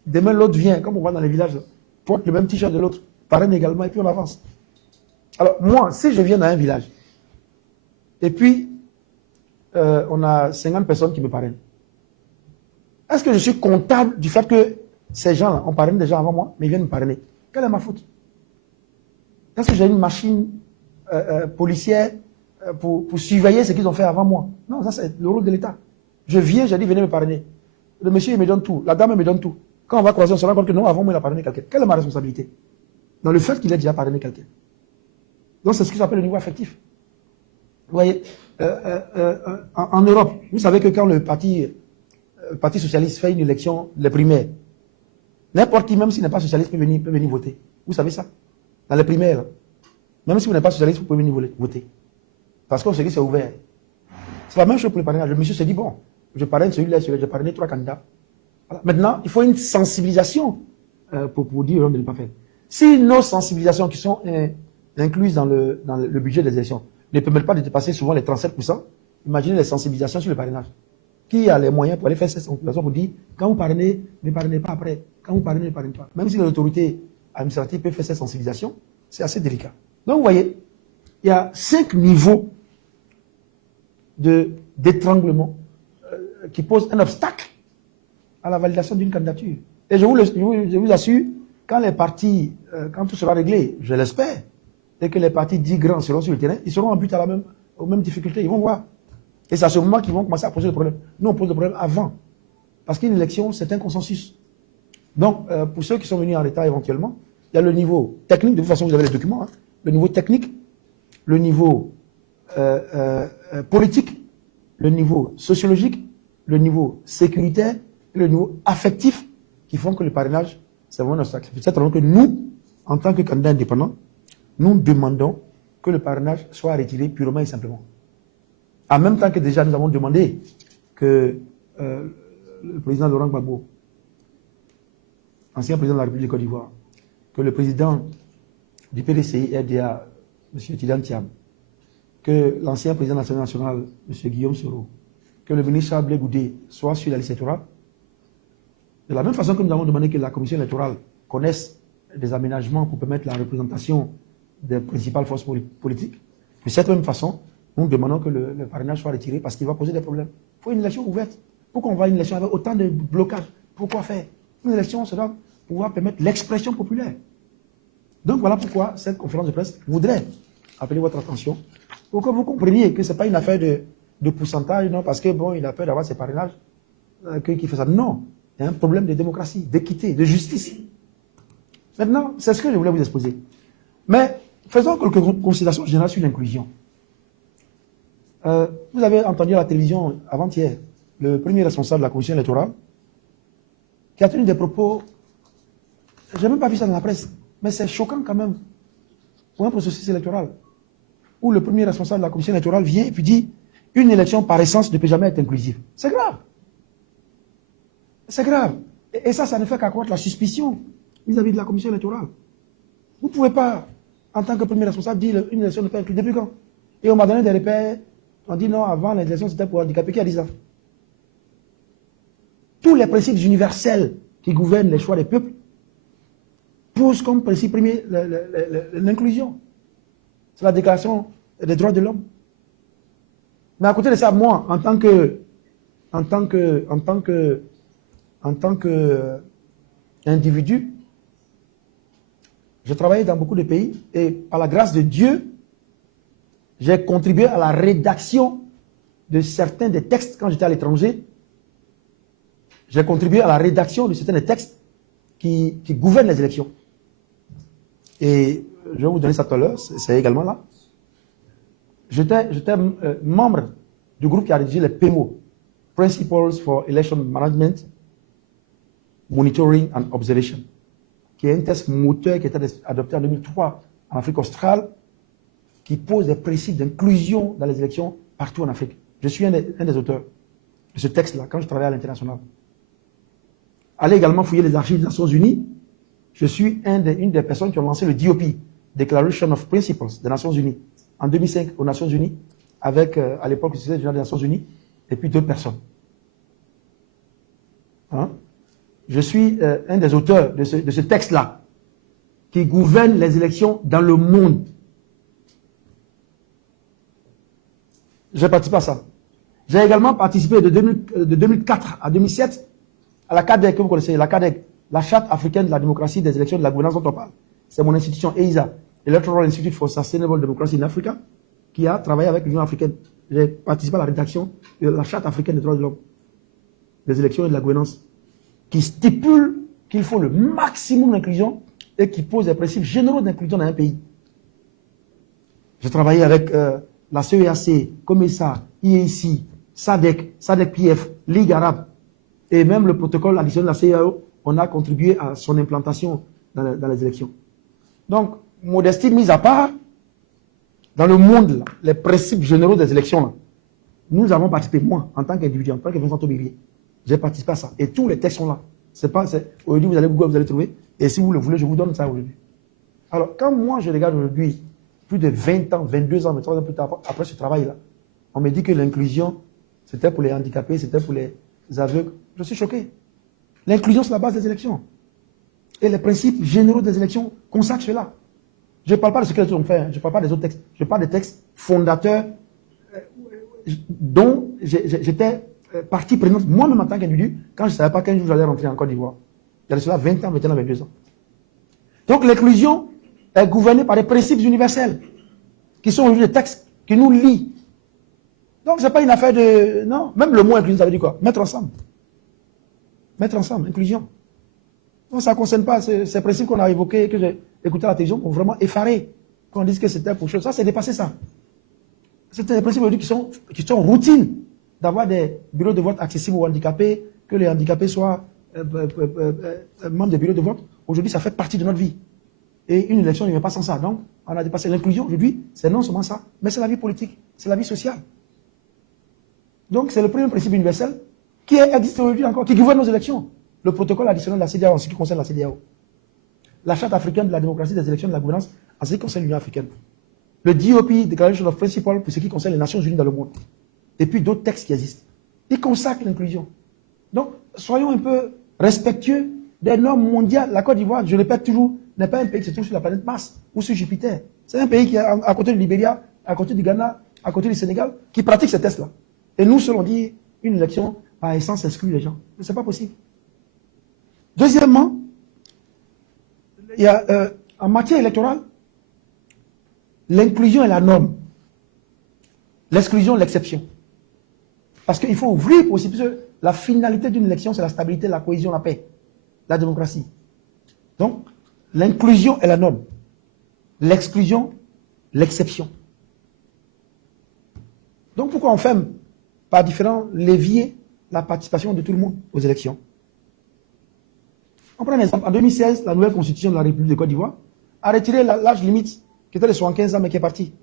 Demain, l'autre vient, comme on voit dans les villages, porte le même t-shirt de l'autre, parraine également, et puis on avance. Alors, moi, si je viens dans un village, et puis, on a 50 personnes qui me parrainent, est-ce que je suis comptable du fait que ces gens-là ont parrainé des gens avant moi, mais ils viennent me parrainer? Quelle est ma faute? Est-ce que j'ai une machine policière pour surveiller ce qu'ils ont fait avant moi? Non, ça c'est le rôle de l'État. Je viens, j'ai dit, venez me parrainer. Le monsieur, il me donne tout. La dame, elle me donne tout. Quand on va croiser, on se rend compte que non, avant moi, il a parrainé quelqu'un. Quelle est ma responsabilité? Dans le fait qu'il ait déjà parrainé quelqu'un. Donc, c'est ce qu'ils appellent le niveau affectif. Vous voyez, en Europe, vous savez que quand le Parti socialiste fait une élection, les primaires, n'importe qui, même s'il n'est pas socialiste, peut venir voter. Vous savez ça? Dans les primaires, même si vous n'êtes pas socialiste, vous pouvez venir voter. Parce qu'on se dit que c'est ouvert. C'est la même chose pour le parrainage. Le monsieur se dit, bon, je parraine celui-là, je parraine 3 candidats. Voilà. Maintenant, il faut une sensibilisation pour dire de ne pas faire. Si nos sensibilisations qui sont incluses dans le budget des élections ne permettent pas de dépasser souvent les 37%, imaginez les sensibilisations sur le parrainage. Qui a les moyens pour aller faire ces sensibilisations pour dire, quand vous parrainez, ne parrainez pas après. Quand vous parrainez, ne parrainez pas. Même si l'autorité administrative peut faire ces sensibilisations, c'est assez délicat. Donc, vous voyez, il y a 5 niveaux d'étranglement qui posent un obstacle à la validation d'une candidature. Et je vous assure, quand les partis, quand tout sera réglé, je l'espère, dès que les partis dits grands seront sur le terrain, ils seront en but aux mêmes difficultés. Ils vont voir. Et c'est à ce moment qu'ils vont commencer à poser le problème. Nous, on pose le problème avant. Parce qu'une élection, c'est un consensus. Donc, pour ceux qui sont venus en retard éventuellement, il y a le niveau technique. De toute façon, vous avez les documents. Hein, le niveau technique, le niveau politique, le niveau sociologique, le niveau sécuritaire et le niveau affectif qui font que le parrainage, c'est vraiment un obstacle. C'est pour ça que nous, en tant que candidats indépendants, nous demandons que le parrainage soit retiré purement et simplement. En même temps que déjà nous avons demandé que le président Laurent Gbagbo, ancien président de la République de Côte d'Ivoire, que le président du PDCI RDA, M. Tidan Thiam, que l'ancien président de l'Assemblée nationale, M. Guillaume Soro, que le ministre Charles Blé Goudé soit sur la liste électorale. De la même façon que nous avons demandé que la commission électorale connaisse des aménagements pour permettre la représentation des principales forces politiques, de cette même façon, nous demandons que le parrainage soit retiré parce qu'il va poser des problèmes. Il faut une élection ouverte. Pourquoi on va à une élection avec autant de blocages? Pourquoi faire? Une élection, ça doit pouvoir permettre l'expression populaire. Donc voilà pourquoi cette conférence de presse voudrait appeler votre attention pour que vous compreniez que ce n'est pas une affaire de pourcentage, non, parce que bon, il a peur d'avoir ses parrainages, qui fait ça. Non, il y a un problème de démocratie, d'équité, de justice. Maintenant, c'est ce que je voulais vous exposer. Mais faisons quelques considérations générales sur l'inclusion. Vous avez entendu à la télévision avant-hier le premier responsable de la commission électorale qui a tenu des propos, je n'ai même pas vu ça dans la presse, mais c'est choquant quand même pour un processus électoral où le premier responsable de la commission électorale vient et puis dit une élection par essence ne peut jamais être inclusive. C'est grave. C'est grave. Et ça ne fait qu'accroître la suspicion vis-à-vis de la commission électorale. Vous ne pouvez pas, en tant que premier responsable, dire une élection ne peut être inclusive. Depuis quand? Et on m'a donné des repères. On dit non, avant l'élection c'était pour handicapés. Qui a dit ça? Tous les principes universels qui gouvernent les choix des peuples posent comme principe premier l'inclusion. C'est la déclaration des droits de l'homme. Mais à côté de ça, moi, en tant que individu, j'ai travaillé dans beaucoup de pays et par la grâce de Dieu, j'ai contribué à la rédaction de certains des textes quand j'étais à l'étranger. J'ai contribué à la rédaction de certains des textes qui gouvernent les élections. Et je vais vous donner ça tout à l'heure, c'est également là. J'étais membre du groupe qui a rédigé les PMO, Principles for Election Management, Monitoring and Observation, qui est un texte moteur qui a été adopté en 2003 en Afrique australe, qui pose des principes d'inclusion dans les élections partout en Afrique. Je suis un des auteurs de ce texte-là, quand je travaillais à l'international. Allez également fouiller les archives des Nations Unies. Je suis une des personnes qui ont lancé le DOP, Declaration of Principles des Nations Unies, en 2005 aux Nations Unies, avec, à l'époque, le secrétaire général des Nations Unies, et puis d'autres personnes. Hein? je suis un des auteurs de ce texte-là, qui gouverne les élections dans le monde. J'ai participé à ça. J'ai également participé de 2004 à 2007 à la CADEC, que vous connaissez, la CADEC, la Charte africaine de la démocratie, des élections et de la gouvernance dont on parle. C'est mon institution, EISA, Electoral Institute for Sustainable Democracy in Africa, qui a travaillé avec l'Union africaine. J'ai participé à la rédaction de la Charte africaine des droits de l'homme, des élections et de la gouvernance, qui stipule qu'il faut le maximum d'inclusion et qui pose des principes généraux d'inclusion dans un pays. J'ai travaillé avec la CEAC, COMESA, IEC, SADC, SADC-PF, Ligue arabe, et même le protocole additionnel de la CEAO, on a contribué à son implantation dans les élections. Donc, modestie mise à part, dans le monde, là, les principes généraux des élections, là, nous avons participé, moi, en tant qu'individu, en tant que Vincent Tobirier, j'ai participé à ça. Et tous les textes sont là. Aujourd'hui, vous allez Google, vous allez trouver. Et si vous le voulez, je vous donne ça aujourd'hui. Alors, quand moi, je regarde aujourd'hui, plus de 20 ans, 22 ans, 23 ans plus tard, après ce travail-là, on me dit que l'inclusion, c'était pour les handicapés, c'était pour les aveugles. Je suis choqué. L'inclusion, c'est la base des élections. Et les principes généraux des élections consacrent cela. Je ne parle pas de ce que les autres ont fait, je ne parle pas des autres textes. Je parle des textes fondateurs dont j'étais partie prenante, moi-même en tant qu'individu, quand je ne savais pas qu'un jour j'allais rentrer en Côte d'Ivoire. Il y a de cela 20 ans, maintenant 22 ans. Donc l'inclusion est gouvernée par des principes universels, qui sont aujourd'hui des textes qui nous lient. Donc ce n'est pas une affaire de... Non, même le mot inclusion, ça veut dire quoi? Mettre ensemble. Mettre ensemble, inclusion. Non, ça ne concerne pas ces principes qu'on a évoqués, que j'ai écoutés à la télévision, pour vraiment effarer. Quand on dit que c'était pour chose, ça c'est dépassé ça. C'est des principes aujourd'hui qui sont routines, d'avoir des bureaux de vote accessibles aux handicapés, que les handicapés soient membres des bureaux de vote. Aujourd'hui, ça fait partie de notre vie. Et une élection ne vient pas sans ça. Donc, on a dépassé l'inclusion. Aujourd'hui, c'est non seulement ça, mais c'est la vie politique, c'est la vie sociale. Donc, c'est le premier principe universel qui existe aujourd'hui encore, qui gouverne nos élections. Le protocole additionnel de la CEDEAO en ce qui concerne la CEDEAO. La Charte africaine de la démocratie, des élections et de la gouvernance en ce qui concerne l'Union africaine. Le DOP, Declaration of Principles, pour ce qui concerne les Nations Unies dans le monde. Et puis d'autres textes qui existent. Ils consacrent l'inclusion. Donc, soyons un peu respectueux des normes mondiales. La Côte d'Ivoire, je répète toujours, n'est pas un pays qui se trouve sur la planète Mars ou sur Jupiter. C'est un pays qui est à côté du Libéria, à côté du Ghana, à côté du Sénégal, qui pratique ces tests-là. Et nous, selon dit, une élection, par essence, exclut les gens. Mais ce n'est pas possible. Deuxièmement, il y a, en matière électorale, l'inclusion est la norme. L'exclusion, l'exception. Parce qu'il faut ouvrir possible. La finalité d'une élection, c'est la stabilité, la cohésion, la paix, la démocratie. Donc, l'inclusion est la norme. L'exclusion, l'exception. Donc, pourquoi on ferme par différents leviers la participation de tout le monde aux élections? On prend un exemple. En 2016, la nouvelle constitution de la République de Côte d'Ivoire a retiré l'âge limite qui était de 75 ans mais qui est parti.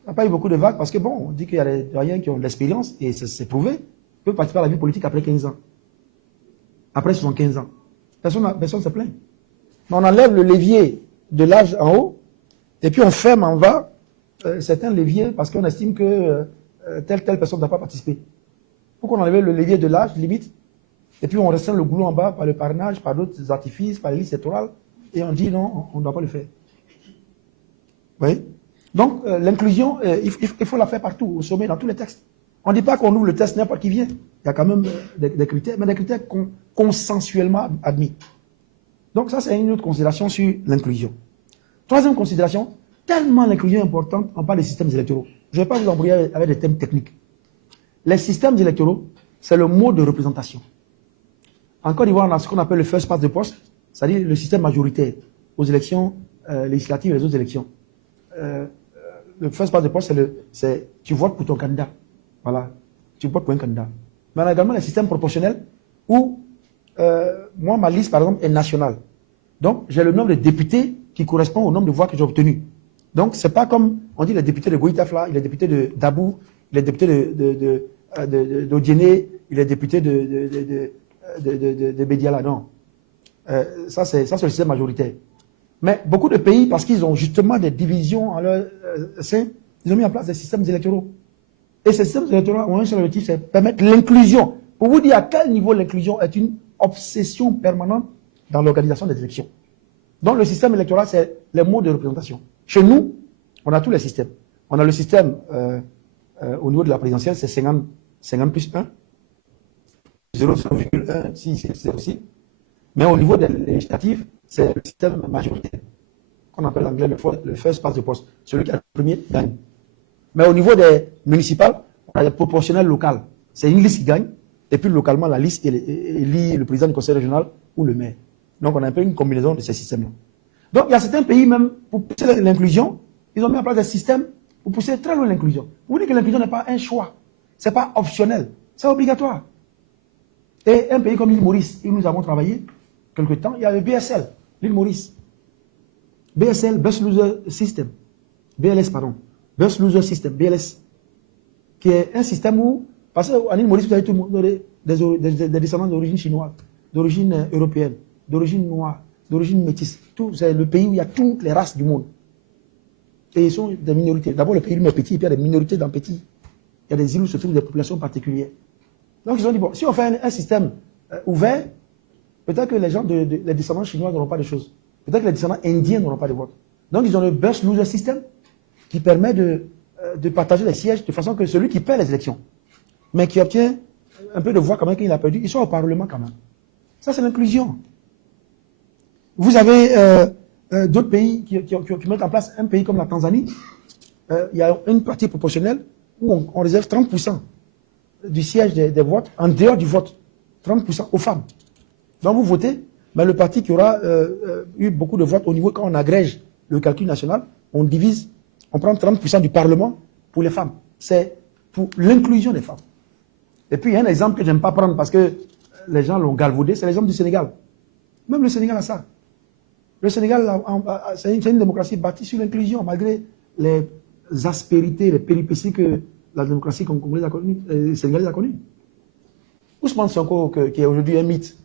Il n'y a pas eu beaucoup de vagues parce que, bon, on dit qu'il y a des citoyens qui ont de l'expérience et c'est prouvé, ils peuvent participer à la vie politique après 15 ans. Après 75 ans. Personne ne se plaint. Mais on enlève le levier de l'âge en haut et puis on ferme en bas certains leviers parce qu'on estime que telle personne ne doit pas participer. Pourquoi on enlève le levier de l'âge limite et puis on restreint le boulot en bas par le parrainage, par d'autres artifices, par les listes électorales et on dit non, on ne doit pas le faire. Vous voyez? Donc, l'inclusion, il faut la faire partout, au sommet, dans tous les textes. On ne dit pas qu'on ouvre le test n'importe qui vient. Il y a quand même des critères, mais des critères consensuellement admis. Donc, ça, c'est une autre considération sur l'inclusion. Troisième considération, tellement l'inclusion est importante, on parle des systèmes électoraux. Je ne vais pas vous embrouiller avec des thèmes techniques. Les systèmes électoraux, c'est le mode de représentation. En Côte d'Ivoire, on a ce qu'on appelle le first past the post, c'est-à-dire le système majoritaire aux élections législatives et les autres élections. Le first past the post, c'est tu votes pour ton candidat. Voilà. Tu votes pour un candidat. Mais on a également les systèmes proportionnels où, moi, ma liste, par exemple, est nationale. Donc, j'ai le nombre de députés qui correspond au nombre de voix que j'ai obtenues. Donc, c'est pas comme, on dit, les députés de Goïtafla, il est député de Dabou, il est député d'Odiéné, il est député de Bédiala. Non. Ça, c'est le système majoritaire. Mais beaucoup de pays, parce qu'ils ont justement des divisions en leur sein, ils ont mis en place des systèmes électoraux. Et ces systèmes électoraux ont un seul objectif, c'est permettre l'inclusion. Pour vous dire à quel niveau l'inclusion est une obsession permanente dans l'organisation des élections. Donc le système électoral, c'est les modes de représentation. Chez nous, on a tous les systèmes. On a le système au niveau de la présidentielle, c'est 50 plus 1, 0,1, si c'est possible. Mais au niveau des législatives, c'est le système majoritaire, qu'on appelle en anglais le first past the post. Celui qui a le premier gagne. Mais au niveau des municipales, on a les proportionnels locales. C'est une liste qui gagne, et puis localement, la liste élit le président du conseil régional ou le maire. Donc on a un peu une combinaison de ces systèmes-là. Donc il y a certains pays même, pour pousser l'inclusion, ils ont mis en place des systèmes pour pousser très loin l'inclusion. Vous dites que l'inclusion n'est pas un choix, ce n'est pas optionnel, c'est obligatoire. Et un pays comme l'île Maurice, où nous avons travaillé quelque temps, il y a le BSL, l'île Maurice. BSL, Bus Loser System. BLS, pardon. Bus Loser System, BLS. Qui est un système où, parce qu'en île Maurice, vous avez tout le monde des descendants d'origine chinoise, d'origine européenne, d'origine noire, d'origine métisse. C'est le pays où il y a toutes les races du monde. Et ils sont des minorités. D'abord, le pays est petit, et puis il y a des minorités dans petit. Il y a des îles où se trouvent des populations particulières. Donc, ils ont dit, bon, si on fait un système ouvert, peut-être que les gens, les descendants chinois n'auront pas de choses. Peut-être que les descendants indiens n'auront pas de vote. Donc, ils ont le Bus Loser System qui permet de partager les sièges de façon que celui qui perd les élections, mais qui obtient un peu de voix quand même qu'il a perdu, il soit au Parlement quand même. Ça, c'est l'inclusion. Vous avez d'autres pays qui mettent en place, un pays comme la Tanzanie, il y a une partie proportionnelle où on réserve 30% du siège des votes en dehors du vote, 30% aux femmes. Donc vous votez, mais le parti qui aura eu beaucoup de votes au niveau, quand on agrège le calcul national, on divise, on prend 30% du Parlement pour les femmes. C'est pour l'inclusion des femmes. Et puis il y a un exemple que je n'aime pas prendre parce que les gens l'ont galvaudé, c'est l'exemple du Sénégal. Même le Sénégal a ça. Le Sénégal, c'est une démocratie bâtie sur l'inclusion, malgré les aspérités, les péripéties que la démocratie congolaise a connue, sénégalaise a connues. Ousmane Sonko, qui est aujourd'hui un mythe,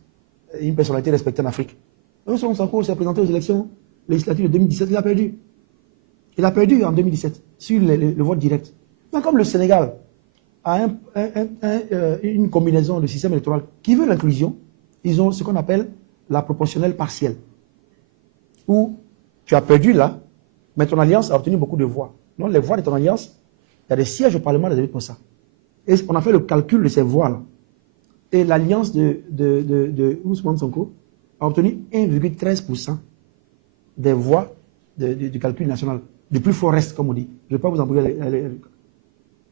une personnalité respectée en Afrique. Ousmane Sonko s'est présenté aux élections législatives de 2017, il a perdu. Il a perdu en 2017 sur le vote direct. Mais comme le Sénégal a une combinaison de système électoral qui veut l'inclusion, ils ont ce qu'on appelle la proportionnelle partielle. Où tu as perdu là, mais ton alliance a obtenu beaucoup de voix. Donc les voix de ton alliance, il y a des sièges au Parlement réservés pour ça. Et on a fait le calcul de ces voix-là. Et l'alliance de Ousmane Sonko a obtenu 1,13% des voix du calcul national. Du plus fort reste, comme on dit. Je ne vais pas vous embrouiller.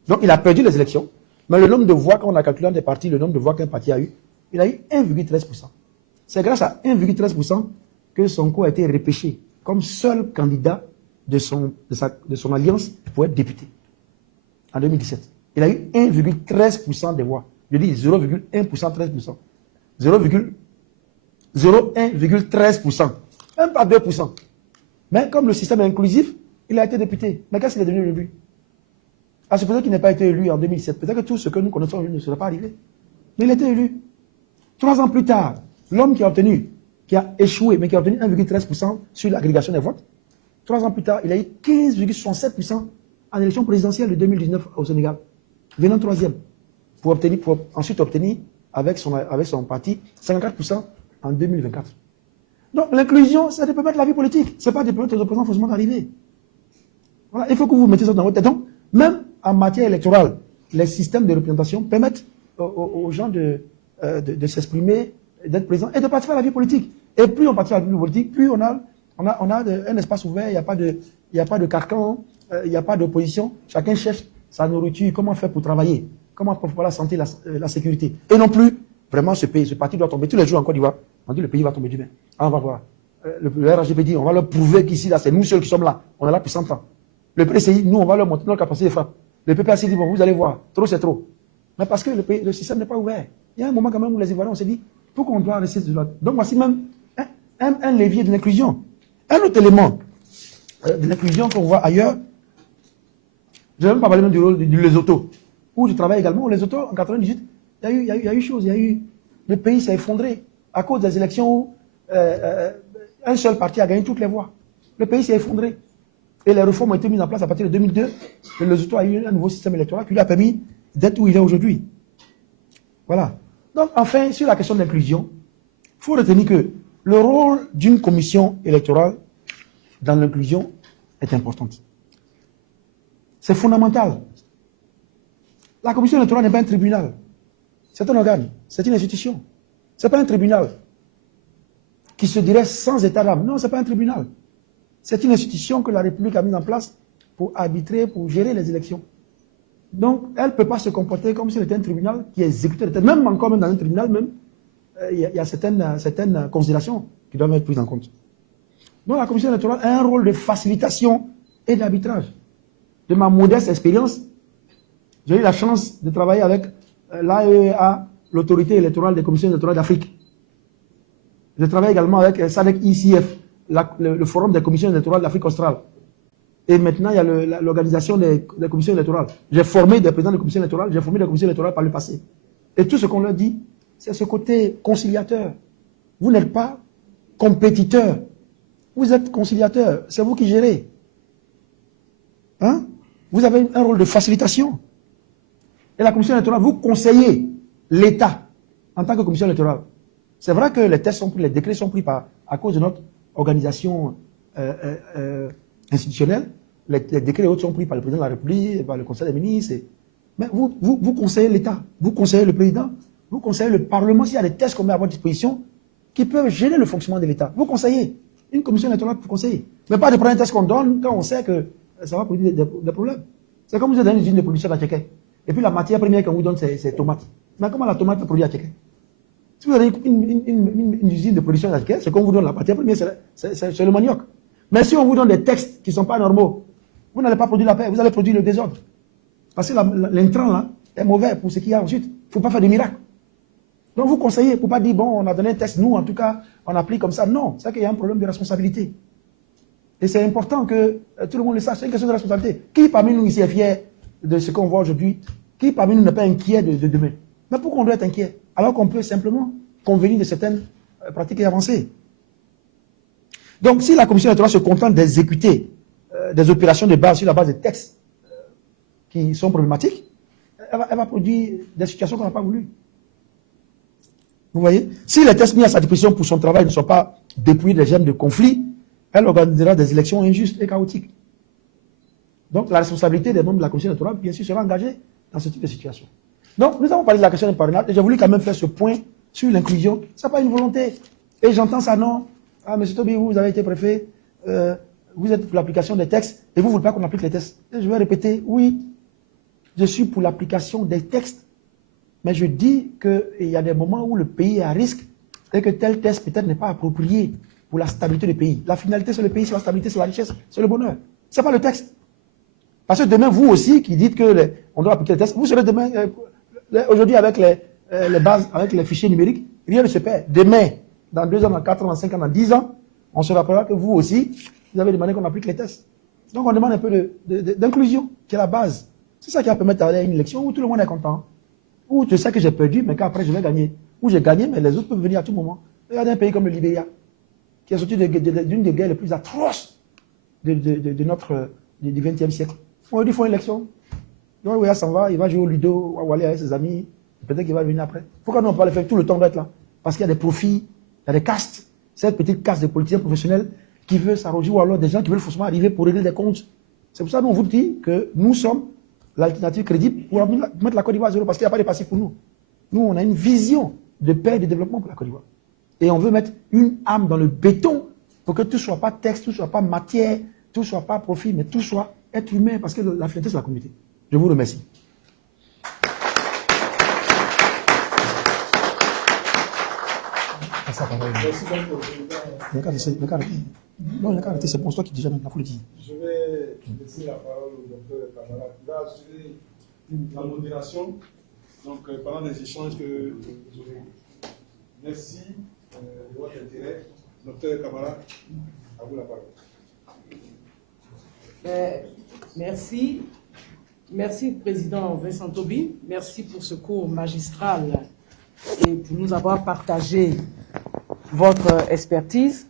Donc il a perdu les élections, mais le nombre de voix, quand on a calculé des partis, le nombre de voix qu'un parti a eu, il a eu 1,13%. C'est grâce à 1,13% que Sonko a été repêché comme seul candidat de son alliance pour être député en 2017. Il a eu 1,13% des voix. Je dis 0,1%, 13%. 0,13%. Même pas 2%. Mais comme le système est inclusif, il a été député. Mais qu'est-ce qu'il est devenu aujourd'hui? Ah, c'est peut-être qu'il n'a pas été élu en 2017. Peut-être que tout ce que nous connaissons aujourd'hui ne serait pas arrivé. Mais il a été élu. 3 ans plus tard, l'homme qui a échoué, mais qui a obtenu 1,13% sur l'agrégation des votes, 3 ans plus tard, il a eu 15,67% en élection présidentielle de 2019 au Sénégal, venant 3e, pour ensuite obtenir avec son parti 54% en 2024. Donc l'inclusion, ça ne peut pas être la vie politique, ce n'est pas de permettre aux opposants forcément d'arriver. Voilà, il faut que vous mettiez ça dans votre tête. Donc, même en matière électorale, les systèmes de représentation permettent aux gens de s'exprimer, d'être présents et de participer à la vie politique. Et plus on participe à la vie politique, plus on a un espace ouvert, il n'y a pas de carcan, il n'y a pas d'opposition. Chacun cherche sa nourriture, comment faire pour travailler, comment pour la santé, la sécurité. Et non plus, vraiment, ce parti doit tomber tous les jours en Côte d'Ivoire. On dit le pays va tomber demain. Ah, on va voir. Le RHDP dit, on va leur prouver qu'ici, là, c'est nous seuls qui sommes là. On est là depuis 100 ans. Le PCI, nous, on va leur montrer notre capacité de frappe. Le PPAC dit, bon, vous allez voir, trop c'est trop. Mais parce que le système n'est pas ouvert. Il y a un moment quand même où les Ivoiriens, on s'est dit, pourquoi on doit rester de là. Donc voici même un levier de l'inclusion. Un autre élément de l'inclusion qu'on voit ailleurs, je ne vais même pas parler même du rôle du Lesotho, où je travaille également. Lesotho, en 98, il y a eu chose, le pays s'est effondré à cause des élections où un seul parti a gagné toutes les voix. Le pays s'est effondré. Et les réformes ont été mises en place à partir de 2002. Le Lesotho a eu un nouveau système électoral qui lui a permis d'être où il est aujourd'hui. Voilà. Donc, enfin, sur la question de l'inclusion, Il faut retenir que le rôle d'une commission électorale dans l'inclusion est important. C'est fondamental. La commission électorale n'est pas un tribunal. C'est un organe, c'est une institution. Ce n'est pas un tribunal qui se dirait sans état d'âme. Non, ce n'est pas un tribunal. C'est une institution que la République a mise en place pour arbitrer, pour gérer les élections. Donc, elle ne peut pas se comporter comme si elle était un tribunal qui exécutait. Même encore même dans un tribunal, même, il y a certaines considérations qui doivent être prises en compte. Donc, la commission électorale a un rôle de facilitation et d'arbitrage. De ma modeste expérience, j'ai eu la chance de travailler avec l'AEA, l'autorité électorale des commissions électorales d'Afrique. Je travaille également avec SADC-ICF, le forum des commissions électorales d'Afrique australe. Et maintenant, il y a l'organisation des commissions électorales. J'ai formé des présidents de commissions électorales, j'ai formé des commissions électorales par le passé. Et tout ce qu'on leur dit, c'est ce côté conciliateur. Vous n'êtes pas compétiteur. Vous êtes conciliateur. C'est vous qui gérez. Hein? Vous avez un rôle de facilitation. Et la commission électorale, vous conseillez l'État en tant que commission électorale. C'est vrai que les tests sont pris, les décrets sont pris à cause de notre organisation institutionnelle. Les décrets et autres sont pris par le président de la République, par le Conseil des ministres. Mais vous conseillez l'État, vous conseillez le président, vous conseillez le Parlement s'il y a des tests qu'on met à votre disposition qui peuvent gêner le fonctionnement de l'État. Vous conseillez. Une commission électorale pour conseiller. Mais pas de prendre un test qu'on donne quand on sait que ça va produire des problèmes. C'est comme vous êtes dans une usine de production à Tchéké. Et puis la matière première qu'on vous donne, c'est tomates. Mais comment la tomate peut produire à Tchéké? Si vous avez une usine de production à Tchéké, c'est qu'on vous donne la matière première, c'est le manioc. Mais si on vous donne des textes qui ne sont pas normaux, vous n'allez pas produire la paix, vous allez produire le désordre. Parce que l'intrant là est mauvais pour ce qu'il y a ensuite. Il ne faut pas faire de miracle. Donc vous conseillez, pour ne pas dire, bon, on a donné un texte, nous en tout cas, on applique comme ça. Non, c'est qu'il y a un problème de responsabilité. Et c'est important que tout le monde le sache, c'est une question de responsabilité. Qui parmi nous ici est fier de ce qu'on voit aujourd'hui? Qui parmi nous n'est pas inquiet de demain? Mais pourquoi on doit être inquiet? Alors qu'on peut simplement convenir de certaines pratiques et avancer. Donc si la commission électorale se contente d'exécuter des opérations de base sur la base des textes qui sont problématiques, elle va produire des situations qu'on n'a pas voulu. Vous voyez? Si les tests mis à sa disposition pour son travail ne sont pas dépouillés des germes de conflit, elle organisera des élections injustes et chaotiques. Donc la responsabilité des membres de la commission électorale, bien sûr, sera engagée dans ce type de situation. Donc nous avons parlé de la question du parrainage et j'ai voulu quand même faire ce point sur l'inclusion. Ce n'est pas une volonté. Et j'entends ça, non. Ah, M. Tobi, vous avez été préfet, vous êtes pour l'application des textes et vous ne voulez pas qu'on applique les textes. Et je vais répéter, oui, je suis pour l'application des textes, mais je dis qu'il y a des moments où le pays est à risque et que tel texte peut-être n'est pas approprié pour la stabilité du pays. La finalité, c'est le pays, c'est la stabilité, c'est la richesse, c'est le bonheur. Ce n'est pas le texte. Parce que demain, vous aussi qui dites qu'on doit appliquer les textes, vous serez demain, aujourd'hui avec les bases, avec les fichiers numériques, rien ne se perd. Demain, dans 2 ans, dans 4 ans, dans 5 ans, dans 10 ans, on se rappellera que vous aussi, vous avez demandé qu'on applique les tests. Donc on demande un peu d'inclusion, qui est la base. C'est ça qui va permettre d'aller à une élection où tout le monde est content. Où je sais que j'ai perdu, mais qu'après je vais gagner. Où j'ai gagné, mais les autres peuvent venir à tout moment. Regardez un pays comme le Libéria, qui est sorti d'une des guerres les plus atroces du XXe siècle. Aujourd'hui, il faut une élection. Donc, il s'en va, il va jouer au Ludo, ou aller avec ses amis. Peut-être qu'il va venir après. Pourquoi nous on ne peut pas le faire tout le temps d'être là? Parce qu'il y a des profits, il y a des castes. Cette petite caste de politiciens professionnels qui veulent s'arroger, ou alors des gens qui veulent forcément arriver pour régler des comptes. C'est pour ça qu'on vous dit que nous sommes l'alternative crédible pour mettre la Côte d'Ivoire à zéro, parce qu'il n'y a pas de passif pour nous. Nous, on a une vision de paix et de développement pour la Côte d'Ivoire. Et on veut mettre une âme dans le béton pour que tout ne soit pas texte, tout ne soit pas matière, tout ne soit pas profit, mais tout soit être humain, parce que la finalité, c'est la communauté. Je vous remercie. Non, il n'y a qu'à arrêter, c'est pour toi qui dis jamais, il faut le dire. Je vais laisser la parole au docteur Camara qui va assurer la modération pendant les échanges que vous aurez. Merci de votre intérêt. Docteur Camara, à vous la parole. Merci. Merci, Président Vincent Tobi. Merci pour ce cours magistral et pour nous avoir partagé votre expertise.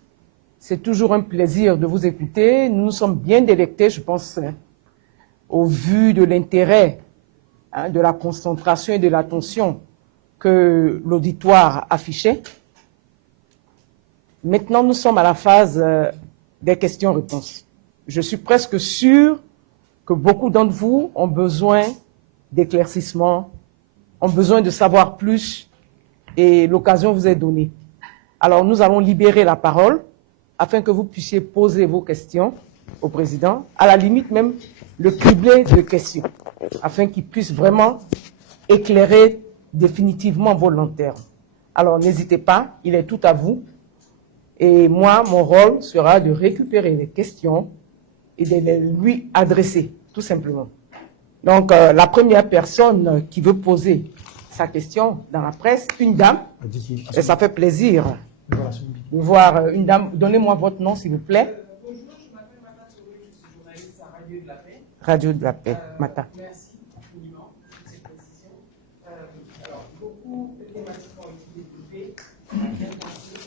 C'est toujours un plaisir de vous écouter. Nous nous sommes bien délectés, je pense, au vu de l'intérêt, de la concentration et de l'attention que l'auditoire affichait. Maintenant, nous sommes à la phase des questions-réponses. Je suis presque sûr que beaucoup d'entre vous ont besoin d'éclaircissements, ont besoin de savoir plus, et l'occasion vous est donnée. Alors, nous allons libérer la parole afin que vous puissiez poser vos questions au président, à la limite même le cribler de questions, afin qu'il puisse vraiment éclairer définitivement vos lanternes. Alors, n'hésitez pas, il est tout à vous. Et moi, mon rôle sera de récupérer les questions et de les lui adresser, tout simplement. Donc, la première personne qui veut poser sa question dans la presse, une dame, et ça fait plaisir de voir une dame. Donnez-moi votre nom, s'il vous plaît. Bonjour, je m'appelle Mata Touré, je suis journaliste à Radio de la Paix. Radio de la Paix, Mata. Merci infiniment pour ces précisions. Alors, beaucoup de thématiques ont été développées. Il y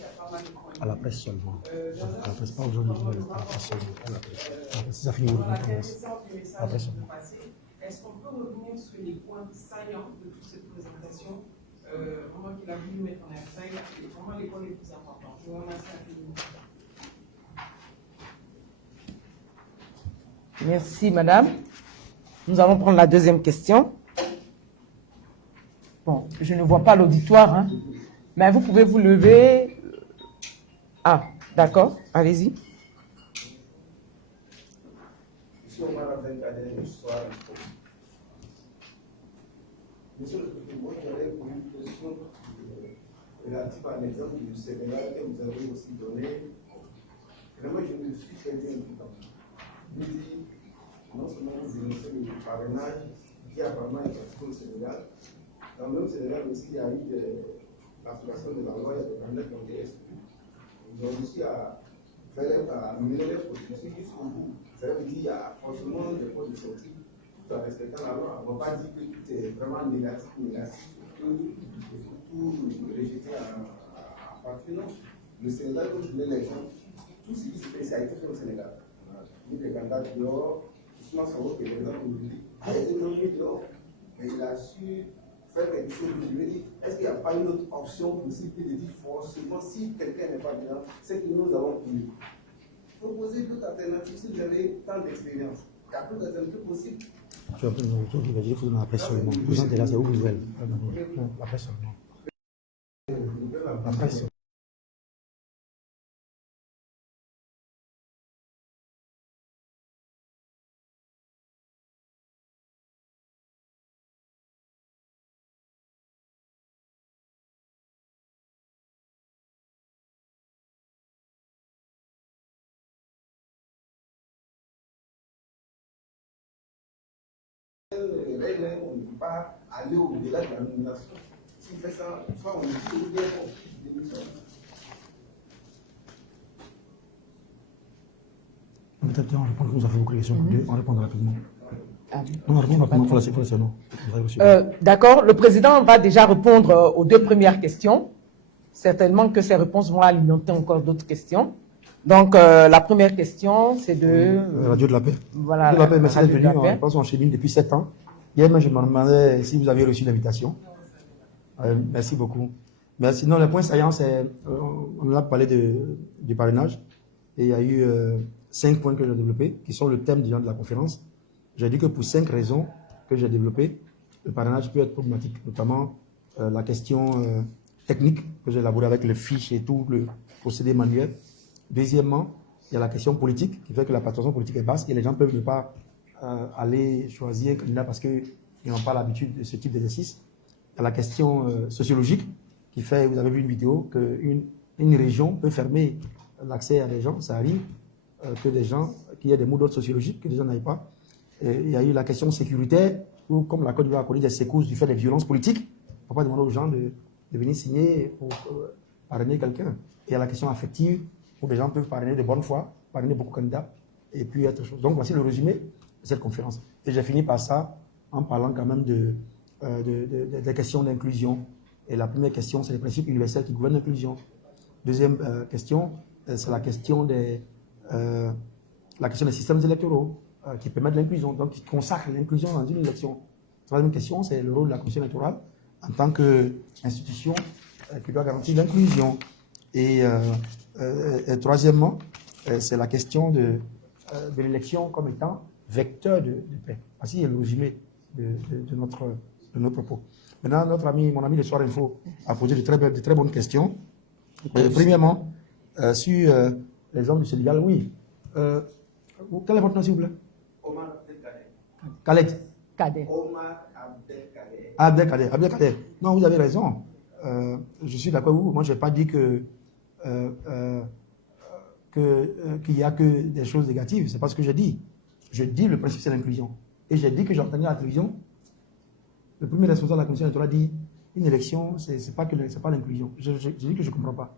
a pas mal de points. À la presse seulement. À la presse, pas aujourd'hui, à la presse seulement. À la presse. Si ça finit aujourd'hui, Dans la quintessence du message presse. qui est passé, est-ce qu'on peut revenir sur les points saillants de toute cette présentation, vraiment qu'il a voulu mettre en exergue, et vraiment les points les plus importants? Je vous remercie infiniment. Merci, madame. Nous allons prendre la deuxième question. Bon, je ne vois pas l'auditoire, hein, mais vous pouvez vous lever. Ah, d'accord, allez-y. Monsieur Omar Abdelkader, bonsoir. Monsieur le Président, moi j'aurais une question relative à l'exemple du Sénégal que vous avez aussi donné. Vraiment, je me suis très bien écoutant. Vous dites, non seulement vous énoncez le parrainage qui apparemment est pratiqué au Sénégal, dans le même Sénégal aussi, il y a eu l'application de la loi, il y a des candidats qui ont été exclus. Ils ont réussi à mener les processus jusqu'au bout. Ça veut dire qu'il y a forcément des postes de sortie tout en respectant la loi. On ne va pas dire que tout est vraiment négatif, qu'il faut tout rejeter à partir. Non. Le Sénégal, comme je l'ai l'exemple, tout ce qui se fait, ça a été fait au Sénégal. Il y a des candidats dehors, justement, ça vaut que les gens aujourd'hui, il a été nommé dehors, mais il a su faire quelque chose. Je veux dire, est-ce qu'il n'y a pas une autre option possible que de dire forcément, si quelqu'un n'est pas dedans, c'est que nous avons pu proposer d'autres alternatives si vous avez tant d'expérience. Il y a plus d'alternatives possibles. Tu as pris mon retour, il va dire qu'il faut donner la presse seulement. Vous êtes là, c'est où vous nouvelles? La presse seulement. La presse. Les règles, on ne peut pas aller au-delà de la nomination. S'il fait ça, soit on est sûr ou bien on démissionne. On répond, nous avons beaucoup de questions. On répond rapidement. Ah, On répond rapidement, il faut laisser non. D'accord, le président va déjà répondre aux deux premières questions. Certainement que ces réponses vont alimenter encore d'autres questions. Donc, la première question, c'est de... Radio de la Paix. Voilà, Radio de la Paix, merci d'être Radio de la venu. Paix. Je pense qu'on chemine depuis 7 ans. Hier, même, je me demandais si vous aviez reçu l'invitation. Merci beaucoup. Merci. Non, le point saillant, c'est... on a parlé du parrainage. Et il y a eu 5 points que j'ai développés, qui sont le thème de la conférence. J'ai dit que pour 5 raisons que j'ai développées, le parrainage peut être problématique. Notamment la question technique que j'ai élaborée avec les fiches et tout le procédé manuel. Deuxièmement, il y a la question politique qui fait que la participation politique est basse et les gens peuvent ne pas aller choisir un candidat parce qu'ils n'ont pas l'habitude de ce type d'exercice. Il y a la question sociologique qui fait, vous avez vu une vidéo, qu'une région peut fermer l'accès à des gens. Ça arrive que des gens, qu'il y ait des mots d'ordre sociologiques, que des gens n'aillent pas. Et il y a eu la question sécuritaire où, comme la Côte d'Ivoire a connu des secousses du fait des violences politiques, on ne peut pas demander aux gens de venir signer pour parrainer quelqu'un. Et il y a la question affective où les gens peuvent parrainer de bonne foi, parrainer beaucoup de candidats, et puis autre chose. Donc voici le résumé de cette conférence. Et j'ai fini par ça en parlant quand même des questions d'inclusion. Et la première question, c'est les principes universels qui gouvernent l'inclusion. Deuxième question, c'est la question des systèmes électoraux qui permettent l'inclusion, donc qui consacrent l'inclusion dans une élection. Troisième question, c'est le rôle de la commission électorale en tant qu'institution qui doit garantir l'inclusion. Et Et troisièmement, c'est la question de l'élection comme étant vecteur de paix. Voici le résumé de nos propos. Maintenant, mon ami de Soir Info a posé de très bonnes questions. Premièrement, sur les hommes du Sénégal, oui. Quel est votre nom, s'il vous plaît? Omar Abdelkader. Khaled. Kader. Omar Abdelkader. Abdelkader. Non, vous avez raison. Je suis d'accord avec vous. Moi, je n'ai pas dit qu'il n'y a que des choses négatives. Ce n'est pas ce que j'ai dit. Je dis le principe, c'est l'inclusion. Et j'ai dit que j'ai entendu à la télévision, le premier responsable de la commission électorale dit une élection, ce n'est pas l'inclusion. Je dis que je ne comprends pas.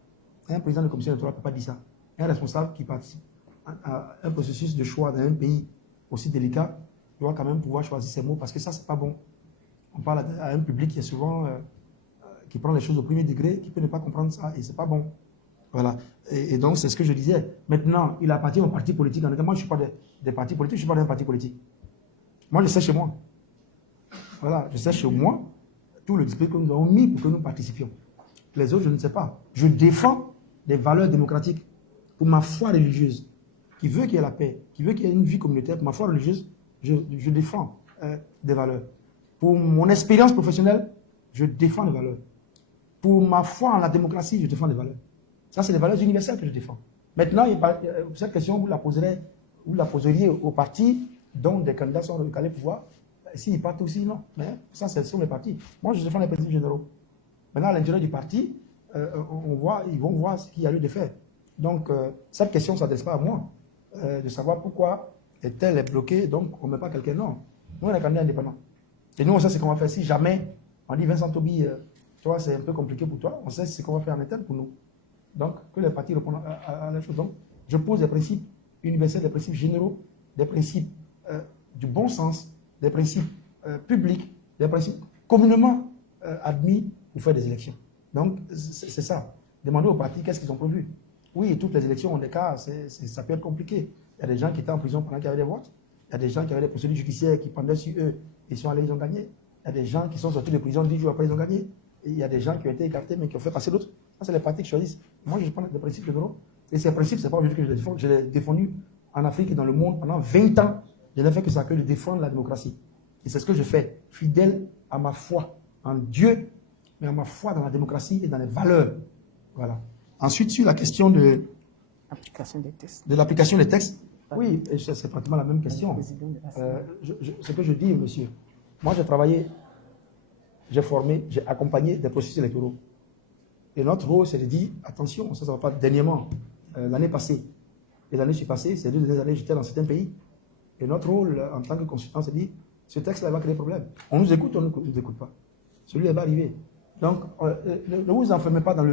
Un président de la commission électorale ne peut pas dire ça. Un responsable qui participe à un processus de choix dans un pays aussi délicat doit quand même pouvoir choisir ses mots parce que ça, c'est pas bon. On parle à un public qui est souvent qui prend les choses au premier degré, qui peut ne pas comprendre ça et c'est pas bon. Voilà. Et donc, c'est ce que je disais. Maintenant, il appartient au parti politique. Moi, je ne suis pas des partis politiques, je ne suis pas d'un parti politique. Moi, je sais chez moi. Voilà, je sais chez moi tout le dispositif que nous avons mis pour que nous participions. Les autres, je ne sais pas. Je défends des valeurs démocratiques pour ma foi religieuse, qui veut qu'il y ait la paix, qui veut qu'il y ait une vie communautaire. Pour ma foi religieuse, je défends des valeurs. Pour mon expérience professionnelle, je défends des valeurs. Pour ma foi en la démocratie, je défends des valeurs. Ça, c'est les valeurs universelles que je défends. Maintenant, cette question, vous la poseriez aux partis dont des candidats sont recalés pour voir s'ils partent aussi, non. Mais ça, ce sont les partis. Moi, je défends les principes généraux. Maintenant, à l'intérieur du parti, ils vont voir ce qu'il y a lieu de faire. Donc, cette question ne s'adresse pas à moi, de savoir pourquoi est-elle est bloquée, donc on ne met pas quelqu'un. Non. Nous, on est candidats indépendants. Et nous, on sait ce qu'on va faire. Si jamais on dit Vincent Toby, tu vois, c'est un peu compliqué pour toi, on sait ce qu'on va faire en interne pour nous. Donc, que les partis répondent à la chose. Donc, je pose des principes universels, des principes généraux, des principes du bon sens, des principes publics, des principes communément admis pour faire des élections. Donc, c'est ça. Demandez aux partis qu'est-ce qu'ils ont prévu. Oui, toutes les élections ont des cas, ça peut être compliqué. Il y a des gens qui étaient en prison pendant qu'il y avait des votes. Il y a des gens qui avaient des procédures judiciaires qui pendaient sur eux. Ils sont allés, ils ont gagné. Il y a des gens qui sont sortis de prison 10 jours après, ils ont gagné. Et il y a des gens qui ont été écartés, mais qui ont fait passer d'autres. Ça, c'est les partis qui choisissent. Moi, je prends des principes généraux. Et ces principes, ce n'est pas aujourd'hui que je les défends. Je les ai défendus en Afrique et dans le monde pendant 20 ans. Je n'ai fait que ça, que de défendre la démocratie. Et c'est ce que je fais, fidèle à ma foi en Dieu, mais à ma foi dans la démocratie et dans les valeurs. Voilà. Ensuite, sur la question de l'application des textes, oui, c'est pratiquement la même question. Ce que je dis, monsieur, moi j'ai travaillé, j'ai formé, j'ai accompagné des processus électoraux. Et notre rôle, c'est de dire, attention, ça ne va pas dernièrement, l'année passée. Et l'année passée, ces 2 dernières années, j'étais dans certains pays. Et notre rôle en tant que consultant, c'est de dire, ce texte-là va créer problème. On nous écoute, on ne nous écoute pas. Celui-là va arriver. Donc, ne vous enfermez pas dans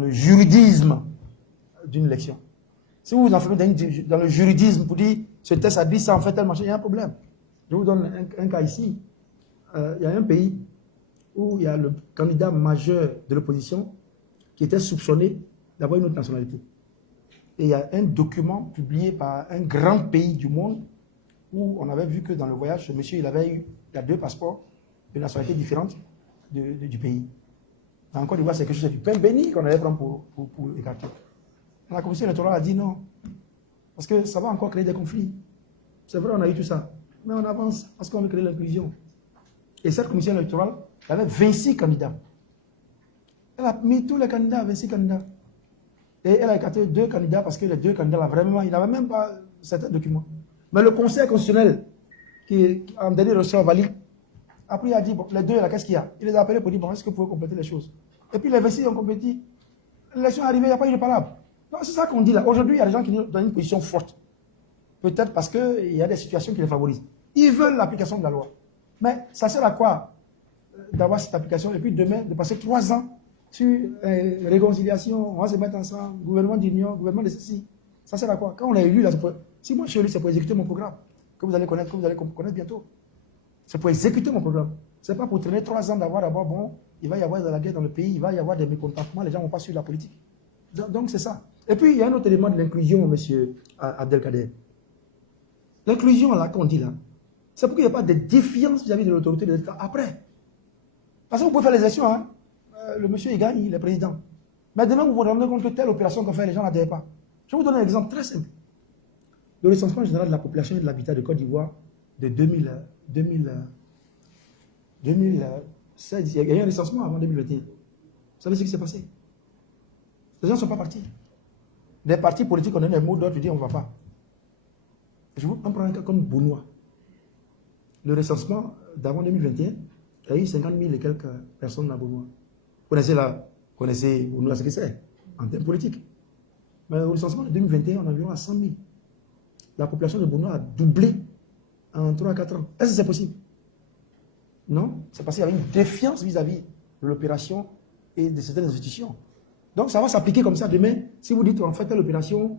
le juridisme d'une élection. Si vous vous enfermez dans le juridisme pour dire ce texte a dit ça, en fait, tel machin, il y a un problème. Je vous donne un cas ici. Il y a un pays où il y a le candidat majeur de l'opposition qui était soupçonné d'avoir une autre nationalité. Et il y a un document publié par un grand pays du monde où on avait vu que dans le voyage, ce monsieur, il a 2 passeports de nationalités différentes du pays. En Côte d'Ivoire, c'est quelque chose du pain béni qu'on allait prendre pour écarter. La commission électorale a dit non, parce que ça va encore créer des conflits. C'est vrai, on a eu tout ça, mais on avance parce qu'on veut créer l'inclusion. Et cette commission électorale, elle avait 26 candidats. Elle a mis tous les candidats, 26 candidats. Et elle a écarté 2 candidats parce que les 2 candidats, là, vraiment, ils n'avaient même pas certains documents. Mais le Conseil constitutionnel, qui en dernier ressort valide, après il a dit, bon, les 2 là, qu'est-ce qu'il y a? Il les a appelés pour dire, bon, est-ce que vous pouvez compléter les choses? Et puis les 26 ont complété. L'élection est arrivée, il n'y a pas eu de parole. Non, c'est ça qu'on dit là. Aujourd'hui, il y a des gens qui sont dans une position forte. Peut-être parce qu'il y a des situations qui les favorisent. Ils veulent l'application de la loi. Mais ça sert à quoi d'avoir cette application et puis demain, de passer 3 ans sur réconciliation, on va se mettre ensemble, gouvernement d'union, gouvernement de ceci. Ça sert à quoi? Quand on est élu, là, si moi je suis élu, c'est pour exécuter mon programme, que vous allez connaître bientôt. C'est pour exécuter mon programme. Ce n'est pas pour traîner 3 ans d'avoir d'abord, bon, il va y avoir de la guerre dans le pays, il va y avoir des mécontentements, les gens ne vont pas suivre la politique. Donc c'est ça. Et puis il y a un autre élément de l'inclusion, monsieur Abdelkader. L'inclusion, là, qu'on dit là, c'est pour qu'il n'y ait pas de défiance vis-à-vis de l'autorité de l'État après. Parce que vous pouvez faire les élections, hein. Le monsieur, il gagne, il est président. Mais demain, vous vous rendez compte que telle opération qu'on fait, les gens n'adhèrent pas. Je vais vous donner un exemple très simple. Le recensement général de la population et de l'habitat de Côte d'Ivoire de 2016, il y a eu un recensement avant 2021. Vous savez ce qui s'est passé? Les gens ne sont pas partis. Des partis politiques ont donné un mot d'ordre, disent on ne va pas. Je vous prends un cas comme Bounois. Le recensement d'avant 2021, il y a eu 50 000 et quelques personnes à Bounois. Vous connaissez Bounois, ce que c'est en termes politiques. Mais au recensement de 2021, on a environ à 100 000. La population de Bounois a doublé en 3 à 4 ans. Est-ce que c'est possible? Non, c'est parce qu'il y avait une défiance vis-à-vis de l'opération et de certaines institutions. Donc ça va s'appliquer comme ça demain. Si vous dites on fait telle opération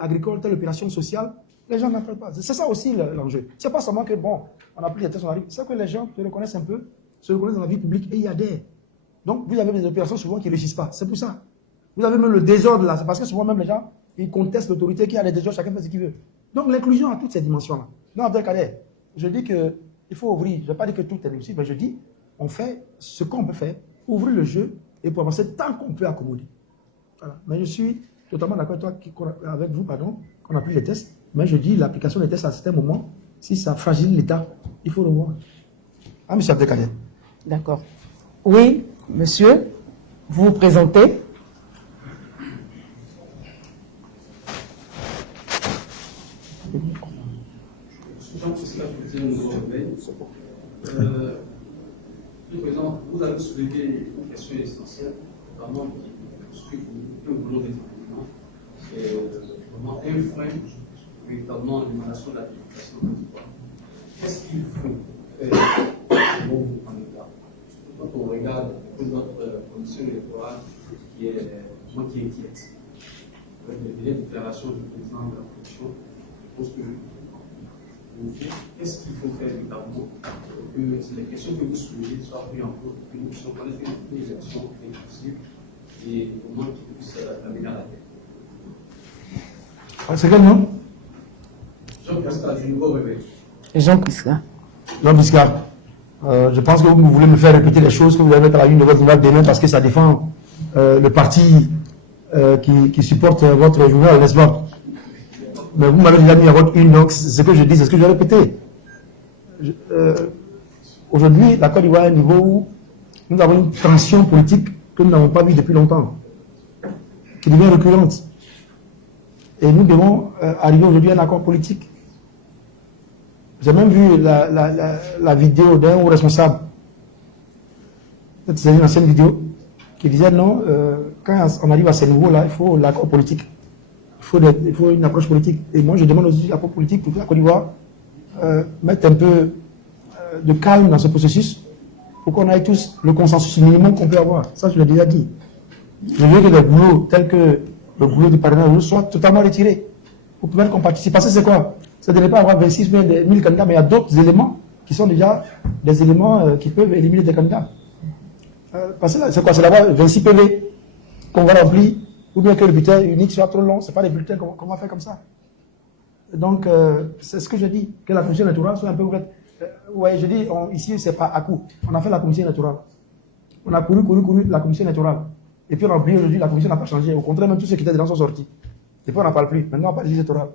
agricole, telle opération sociale, les gens n'apprennent pas. C'est ça aussi l'enjeu. C'est pas seulement que bon, on a pris les tests, on arrive. C'est que les gens se reconnaissent un peu, se reconnaissent dans la vie publique et y adhèrent. Donc vous avez des opérations souvent qui ne réussissent pas. C'est pour ça. Vous avez même le désordre là. C'est parce que souvent même les gens, ils contestent l'autorité qui a des désordres, chacun fait ce qu'il veut. Donc l'inclusion a toutes ces dimensions-là. Non, Abdelkader, je dis qu'il faut ouvrir. Je ne vais pas dire que tout est réussi, mais je dis, on fait ce qu'on peut faire, ouvrir le jeu et pour avancer tant qu'on peut accommoder. Voilà. Mais je suis totalement d'accord avec vous, qu'on a pris les tests. Mais je dis, l'application des tests à certains moments, si ça fragilise l'État, il faut revoir. Ah, monsieur Abdelkader. D'accord. Oui, monsieur, vous vous présentez. Le président, vous avez soulevé une question essentielle, notamment ce que vous voulez déterminer, et vraiment un frein véritablement l'émanation de la démocratie en Côte d'Ivoire. Qu'est-ce qu'il faut faire pour vous en État? Quand on regarde notre condition électorale qui est inquiète, avec les déclarations du président de la Commission, je pense que qu'est-ce qu'il faut faire véritablement pour que les questions que vous soulevez soient prises en compte, que nous puissions connaître une élection inclusive et au moins qui puisse amener à la tête. C'est quel nom? Jean-Pascal du Nouveau Réveil. Jean Pisca. Jean Biscard. Je pense que vous voulez me faire répéter les choses que vous allez mettre à la une de votre journal demain parce que ça défend le parti qui supporte votre journal, n'est-ce pas? Mais vous m'avez déjà mis à votre une, donc ce que je dis, c'est ce que je vais répéter. Aujourd'hui, la Côte d'Ivoire est à un niveau où nous avons une tension politique que nous n'avons pas vue depuis longtemps, qui devient récurrente. Et nous devons arriver aujourd'hui à un accord politique. J'ai même vu la vidéo d'un haut responsable, c'est une ancienne vidéo, qui disait non, quand on arrive à ce niveau-là, il faut l'accord politique. Il faut une approche politique. Et moi, je demande aussi l'approche politique pour que la Côte d'Ivoire mette un peu de calme dans ce processus pour qu'on ait tous le consensus minimum qu'on peut avoir. Ça, je l'ai déjà dit. Je veux que des boulots tels que le boulot du parrainage soient totalement retirés pour permettre qu'on participe. Parce que c'est quoi? C'est de ne pas avoir 26 000 candidats, mais il y a d'autres éléments qui sont déjà des éléments qui peuvent éliminer des candidats. Parce que c'est quoi? C'est d'avoir 26 PV qu'on va remplir. Ou bien que le bulletin unique soit trop long, ce n'est pas des bulletins qu'on va faire comme ça. Donc, c'est ce que je dis, que la commission électorale soit un peu ouverte. Oui, je dis, ici, ce n'est pas à coup. On a fait la commission électorale. On a couru la commission électorale. Et puis on a oublié aujourd'hui, la commission n'a pas changé. Au contraire, même tous ceux qui étaient dedans sont sortis. Et puis on n'en parle plus. Maintenant, on parle d'électoral.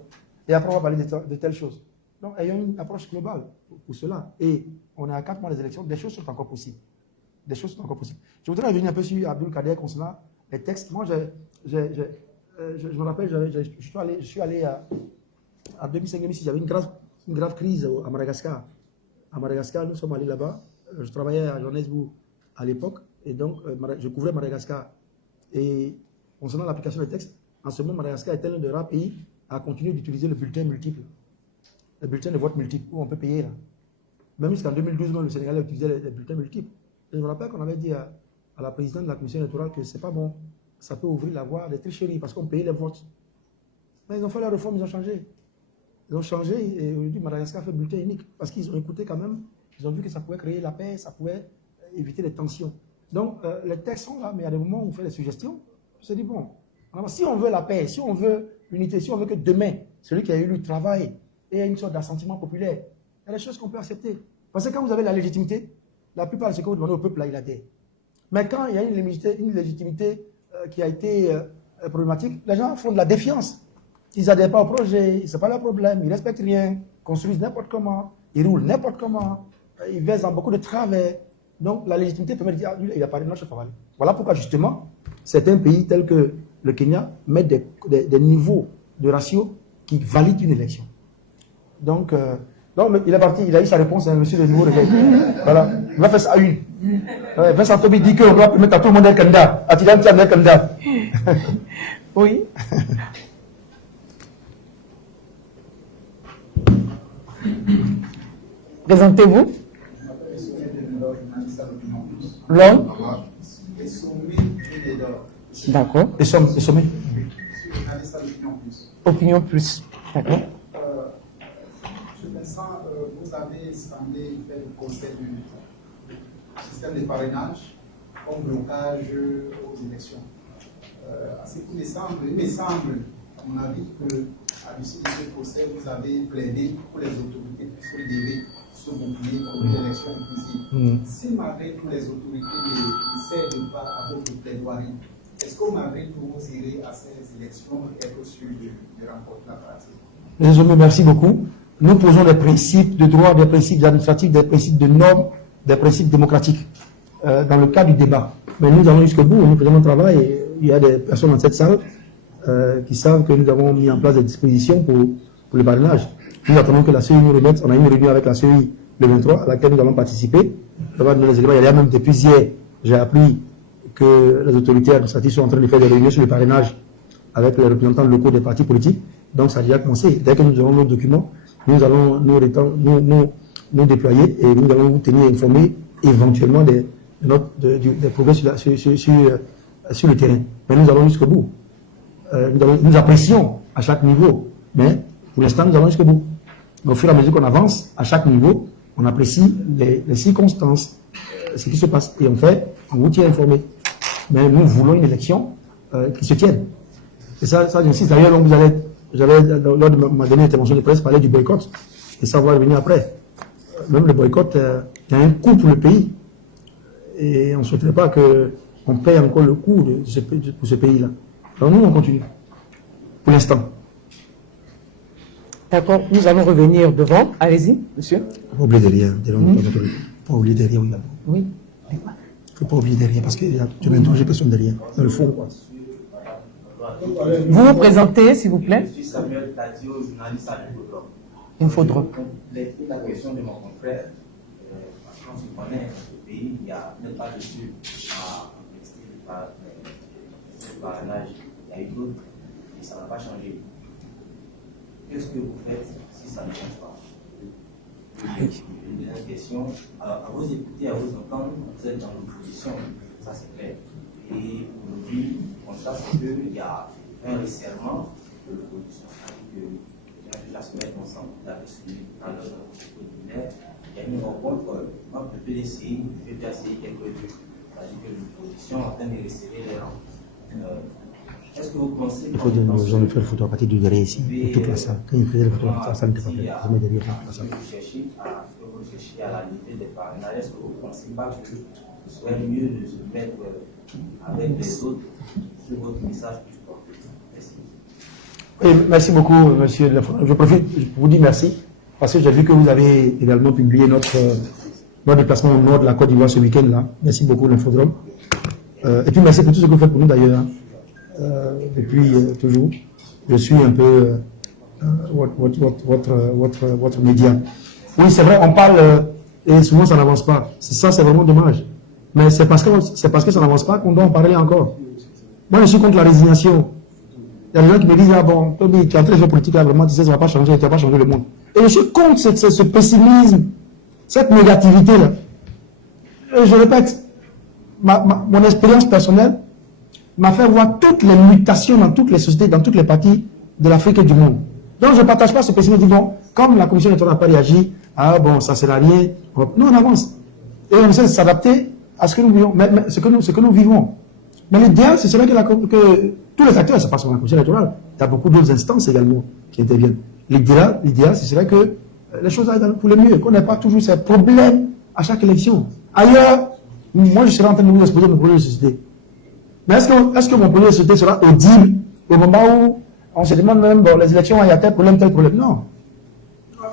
Et après, on va parler de telles choses. Donc, ayons une approche globale pour cela. Et on est à 4 mois des élections, des choses sont encore possibles. Des choses sont encore possibles. Je voudrais revenir un peu sur Abdelkader concernant les textes. Moi, je me rappelle, je suis allé en 2005-2006, il y avait une grave crise à Madagascar. À Madagascar, nous sommes allés là-bas. Je travaillais à Johannesburg à l'époque, et donc je couvrais Madagascar. Et concernant l'application des textes, en ce moment, Madagascar est l'un des rares pays à continuer d'utiliser le bulletin multiple. Le bulletin de vote multiple, où on peut payer là. Même jusqu'en 2012, le Sénégal utilisait les bulletins multiples. Et je me rappelle qu'on avait dit à la présidente de la commission électorale que c'est pas bon. Ça peut ouvrir la voie des tricheries parce qu'on payait les votes. Mais ils ont fait la réforme, ils ont changé. Ils ont changé et aujourd'hui, Madagascar fait bulletin unique parce qu'ils ont écouté quand même. Ils ont vu que ça pouvait créer la paix, ça pouvait éviter les tensions. Donc, les textes sont là, mais il y a des moments où on fait des suggestions. Je me dis, bon, alors, si on veut la paix, si on veut l'unité, si on veut que demain, celui qui a eu le travail ait une sorte d'assentiment populaire, il y a des choses qu'on peut accepter. Parce que quand vous avez la légitimité, la plupart de ce que vous demandez au peuple, là, il adhère. Mais quand il y a une légitimité qui a été problématique, les gens font de la défiance. Ils n'adhèrent pas au projet, ce n'est pas leur problème, ils ne respectent rien, construisent n'importe comment, ils roulent n'importe comment, ils versent dans beaucoup de travers. Donc la légitimité permet de dire, lui, il a parlé de notre faveur. Voilà pourquoi justement, certains pays tels que le Kenya mettent des niveaux de ratio qui valident une élection. Donc, il est parti, il a eu sa réponse, hein, monsieur le nouveau réveil. Voilà, il va faire ça à une. Vincent Tobi dit qu'on doit permettre à tout le monde d'être candidat. Atidan Tian d'être candidat. Oui. Présentez-vous. L'homme. D'accord. Et sommet. Opinion plus. D'accord. M. Vincent, vous avez semblé faire le conseil du système de parrainage comme blocage aux élections. À ce qui me semble, à mon avis, qu'à l'issue de ce procès, vous avez plaidé pour les autorités puisque vous devez se boucler pour une élection inclusive. Si malgré tout les autorités n'essaient de pas avec votre plaidoirie, est-ce que malgré tout vous irez à ces élections et être sûr de remporter la pratique? Désolé, merci beaucoup. Nous posons des principes de droit, des principes administratifs, des principes de normes, des principes démocratiques dans le cadre du débat. Mais nous allons jusqu'au bout, nous faisons notre travail et il y a des personnes dans cette salle qui savent que nous avons mis en place des dispositions pour le parrainage. Nous attendons que la CEI nous remette. On a eu une réunion avec la CEI le 23 à laquelle nous allons participer. Il y a même depuis hier, j'ai appris que les autorités administratives sont en train de faire des réunions sur le parrainage avec les représentants locaux des partis politiques. Donc ça a déjà commencé. Dès que nous aurons nos documents, nous allons nous déployer et nous allons vous tenir informés éventuellement des progrès sur le terrain. Mais nous allons jusqu'au bout. Nous apprécions à chaque niveau, mais pour l'instant, nous allons jusqu'au bout. Au fur et à mesure qu'on avance, à chaque niveau, on apprécie les circonstances, ce qui se passe. Et on vous tient informé. Mais nous voulons une élection qui se tienne. Et ça j'insiste. D'ailleurs, j'avais, lors de ma dernière intervention de presse, parlé du boycott. Et ça va revenir après. Même le boycott, il y a un coût pour le pays. Et on ne souhaiterait pas qu'on paye encore le coût pour ce pays-là. Donc nous, on continue. Pour l'instant. D'accord, nous allons revenir devant. Allez-y, monsieur. Pas oublier derrière. Pas oublier derrière, oui. Oui. Il ne faut pas oublier derrière, parce que tu m'as interrogé personne derrière. Dans le fond, quoi. Vous vous présentez, s'il vous plaît. Je suis Samuel Tadio, journaliste à l'Infodrome. Infodrome. La question de mon confrère, parce qu'on se connaît au pays, il n'y a même pas de dessus à le parrainage. Il y a eu d'autres et ça n'a pas changé. Qu'est-ce que vous faites si ça ne change pas? Une dernière question. À vous écouter, à vous entendre, vous êtes dans l'opposition, ça c'est clair. Et aujourd'hui, on constate qu'il y a un resserrement de l'opposition. C'est-à-dire que la semaine ensemble, vous avez suivi dans l'ordre préliminaire, il y a une rencontre entre le PDCI, le PPACI, quelques deux. C'est-à-dire que l'opposition est en train de resserrer les rangs. Est-ce que vous pensez que. Il faut dire, nous allons faire le photo à partir de derrière ici, de toute la salle. Quand il faisait le photo à la salle, n'était pas fait. Je mets derrière la salle. Vous cherchez à la limite des parrainages. Est-ce que vous ne pensez pas que ce serait mieux de se mettre avec les autres sur votre message plus porté? Merci. Oui, merci beaucoup, monsieur. Je profite pour vous dire merci, parce que j'ai vu que vous avez également publié notre déplacement au nord de la Côte d'Ivoire ce week-end-là. Merci beaucoup, l'Infodrome. Et puis merci pour tout ce que vous faites pour nous d'ailleurs. Depuis toujours. Je suis un peu votre média. Oui, c'est vrai, on parle et souvent ça n'avance pas. Ça, c'est vraiment dommage. Mais c'est parce que ça n'avance pas qu'on doit en parler encore. Moi, je suis contre la résignation. Il y a des gens qui me disent, ah bon, Toby, tu es en train de faire politique là, vraiment, tu sais, ça ne va pas changer, tu ne vas pas changer le monde. Et je suis contre ce pessimisme, cette négativité-là. Et je répète, mon expérience personnelle m'a fait voir toutes les mutations dans toutes les sociétés, dans toutes les parties de l'Afrique et du monde. Donc je ne partage pas ce pessimisme. Je dis bon, comme la commission électorale n'a pas réagi, ah bon, ça ne sert à rien. Nous, on avance. Et on essaie de s'adapter à ce que nous vivons, ce que nous vivons. Mais l'idéal, ce serait que tous les acteurs, ça passe par la commission électorale. Il y a beaucoup d'autres instances également qui interviennent. L'idéal, ce serait que les choses aillent pour le mieux, qu'on n'ait pas toujours ces problèmes à chaque élection. Ailleurs, moi, je serais en train de vous exposer mes problèmes de société. Mais est-ce que mon projet de société sera audible au moment où on se demande même, bon, les élections, il y a tel problème, tel problème? Non.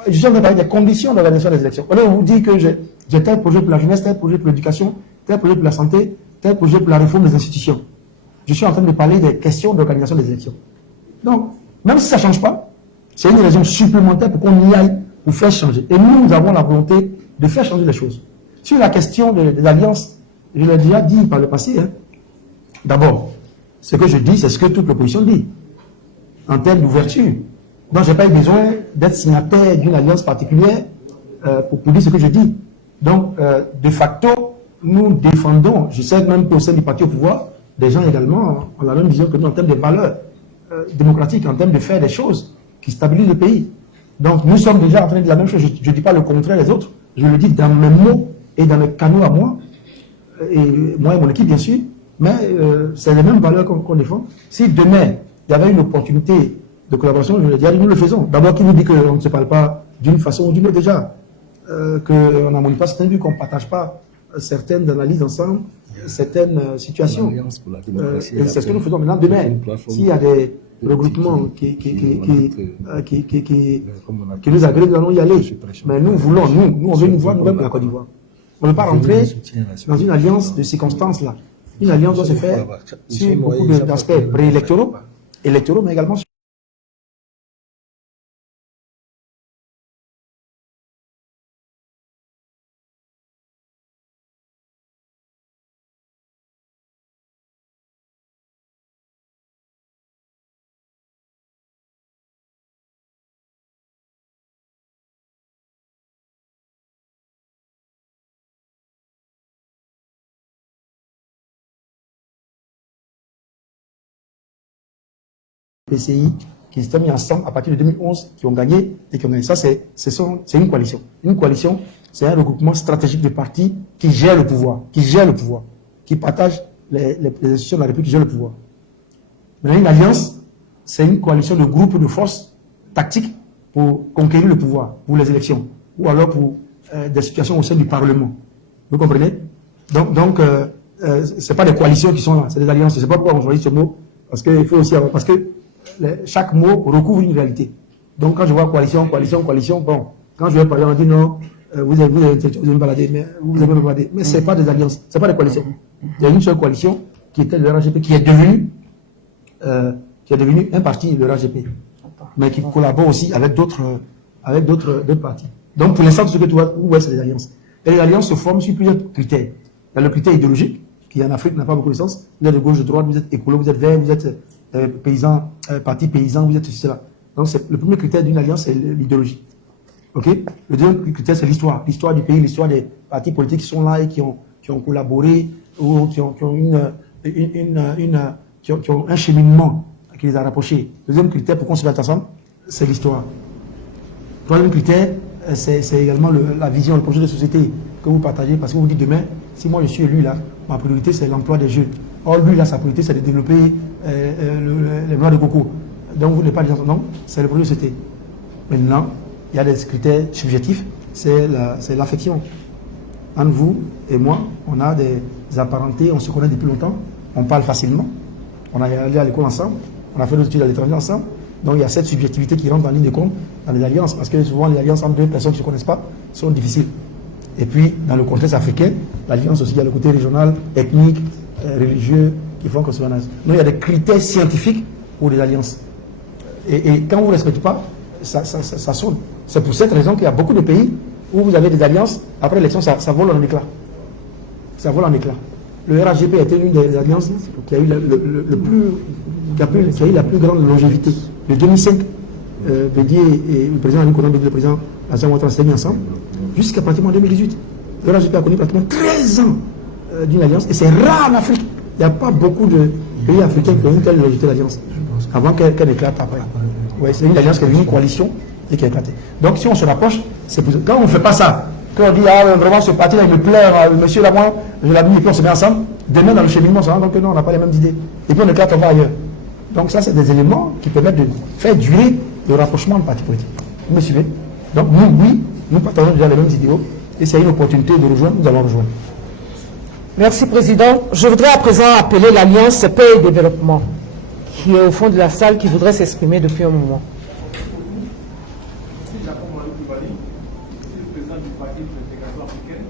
Je suis en train de parler des conditions d'organisation des élections. On vous dit que j'ai tel projet pour la jeunesse, tel projet pour l'éducation, tel projet pour la santé, tel projet pour la réforme des institutions. Je suis en train de parler des questions d'organisation des élections. Donc, même si ça ne change pas, c'est une raison supplémentaire pour qu'on y aille pour faire changer. Et nous avons la volonté de faire changer les choses. Sur la question des alliances, je l'ai déjà dit par le passé, hein. D'abord, ce que je dis, c'est ce que toute l'opposition dit, en termes d'ouverture. Donc, je n'ai pas eu besoin d'être signataire d'une alliance particulière pour dire ce que je dis. Donc, de facto, nous défendons, je sais même qu'au sein du parti au pouvoir, des gens également ont la même vision que nous en termes de valeurs démocratiques, en termes de faire des choses qui stabilisent le pays. Donc, nous sommes déjà en train de dire la même chose. Je ne dis pas le contraire des autres. Je le dis dans mes mots et dans mes canaux à moi, et moi et mon équipe, bien sûr, mais c'est les mêmes valeurs qu'on défend. Si demain, il y avait une opportunité de collaboration, je le dis, nous le faisons. D'abord, qui nous dit qu'on ne se parle pas d'une façon ou d'une autre déjà, qu'on n'harmonise pas certaines vues, qu'on ne partage pas certaines analyses ensemble, certaines situations. Et c'est ce que nous faisons maintenant. Demain, s'il y a des regroupements qui nous agrègent, nous allons y aller. Mais nous voulons, nous on veut une voie nouvelle pour la Côte d'Ivoire. On ne veut pas rentrer dans une alliance de circonstances là. Une alliance doit se faire sur beaucoup d'aspects préélectoraux, électoraux, mais également sur PCI qui se sont mis ensemble à partir de 2011, qui ont gagné et qui ont gagné. Ça, c'est une coalition. Une coalition, c'est un regroupement stratégique de partis qui gèrent le pouvoir, qui partagent les institutions de la République, qui gèrent le pouvoir. Maintenant, une alliance, c'est une coalition de groupes de forces tactiques pour conquérir le pouvoir, pour les élections, ou alors pour des situations au sein du Parlement. Vous comprenez? Donc c'est pas des coalitions qui sont là, c'est des alliances. Je ne sais pas pourquoi on choisit ce mot, parce qu'il faut aussi avoir, parce que chaque mot recouvre une réalité. Donc quand je vois coalition, bon, quand je vais parler, on dit non, vous avez me balader, mais vous avez me balader. Mais ce n'est pas des alliances, ce n'est pas des coalitions. Il y a une seule coalition qui était le RHGP, qui est devenu un parti, le RHGP, mais qui collabore aussi avec d'autres partis. Donc pour l'instant, ce que tu vois, c'est des alliances. Et les alliances se forment sur plusieurs critères. Il y a le critère idéologique, qui en Afrique n'a pas beaucoup de sens. Vous êtes de gauche, de droite, vous êtes écolo, vous êtes vert, vous êtes paysan, parti paysan, vous êtes cela. Donc le premier critère d'une alliance, c'est l'idéologie. Okay? Le deuxième critère, c'est l'histoire. L'histoire du pays, l'histoire des partis politiques qui sont là et qui ont collaboré, ou qui ont un cheminement qui les a rapprochés. Le deuxième critère pour qu'on se mette ensemble, c'est l'histoire. Le troisième critère, c'est également la vision, le projet de société que vous partagez, parce que vous dites demain, si moi je suis élu là, ma priorité c'est l'emploi des jeunes. Or lui là, sa priorité c'est de développer les noix de coco. Donc vous n'êtes pas des gens, non, c'est le projet de société. Maintenant, il y a des critères subjectifs, c'est l'affection. Entre vous et moi, on a des apparentés, on se connaît depuis longtemps, on parle facilement, on a allé à l'école ensemble, on a fait nos études à l'étranger ensemble. Donc il y a cette subjectivité qui rentre en ligne de compte dans les alliances, parce que souvent les alliances entre deux personnes qui ne se connaissent pas sont difficiles. Et puis dans le contexte africain, l'alliance aussi, il y a le côté régional, ethnique, religieux, qui font qu'on se connaisse. Donc il y a des critères scientifiques pour les alliances. Et quand vous ne respectez pas, ça sonne. C'est pour cette raison qu'il y a beaucoup de pays où vous avez des alliances, après l'élection, ça vole en éclat. Ça vole en éclat. Le RHGP a été l'une des alliances qui a eu la plus grande longévité. De 2005, Bédier et le président Nicolas Bédier, le président Hassan Ouattara s'est mis ensemble, jusqu'à pratiquement 2018. Le RHGP a connu pratiquement 13 ans d'une alliance, et c'est rare en Afrique. Il n'y a pas beaucoup de pays africains qui ont une telle longévité d'alliance, avant qu'elle éclate après. Ouais, c'est une alliance qui a eu une coalition et qui a éclaté. Donc si on se rapproche, c'est pour... Quand on ne fait pas ça, quand on dit, ah vraiment ce parti-là, il me plaît, monsieur là, moi, je l'ai mis, et puis on se met ensemble, demain dans le cheminement, on se rend compte que non, on n'a pas les mêmes idées. Et puis on éclate, on va ailleurs. Donc ça, c'est des éléments qui permettent de faire durer le rapprochement de partis politiques. Vous me suivez? Donc nous, oui, nous partageons déjà les mêmes idéaux, et c'est une opportunité de rejoindre, nous allons rejoindre. Merci, Président. Je voudrais à présent appeler l'Alliance Paix et Développement, qui est au fond de la salle, qui voudrait s'exprimer depuis un moment. Ici, Jacob Manu Koulibaly, ici le président du parti de l'intégration africaine,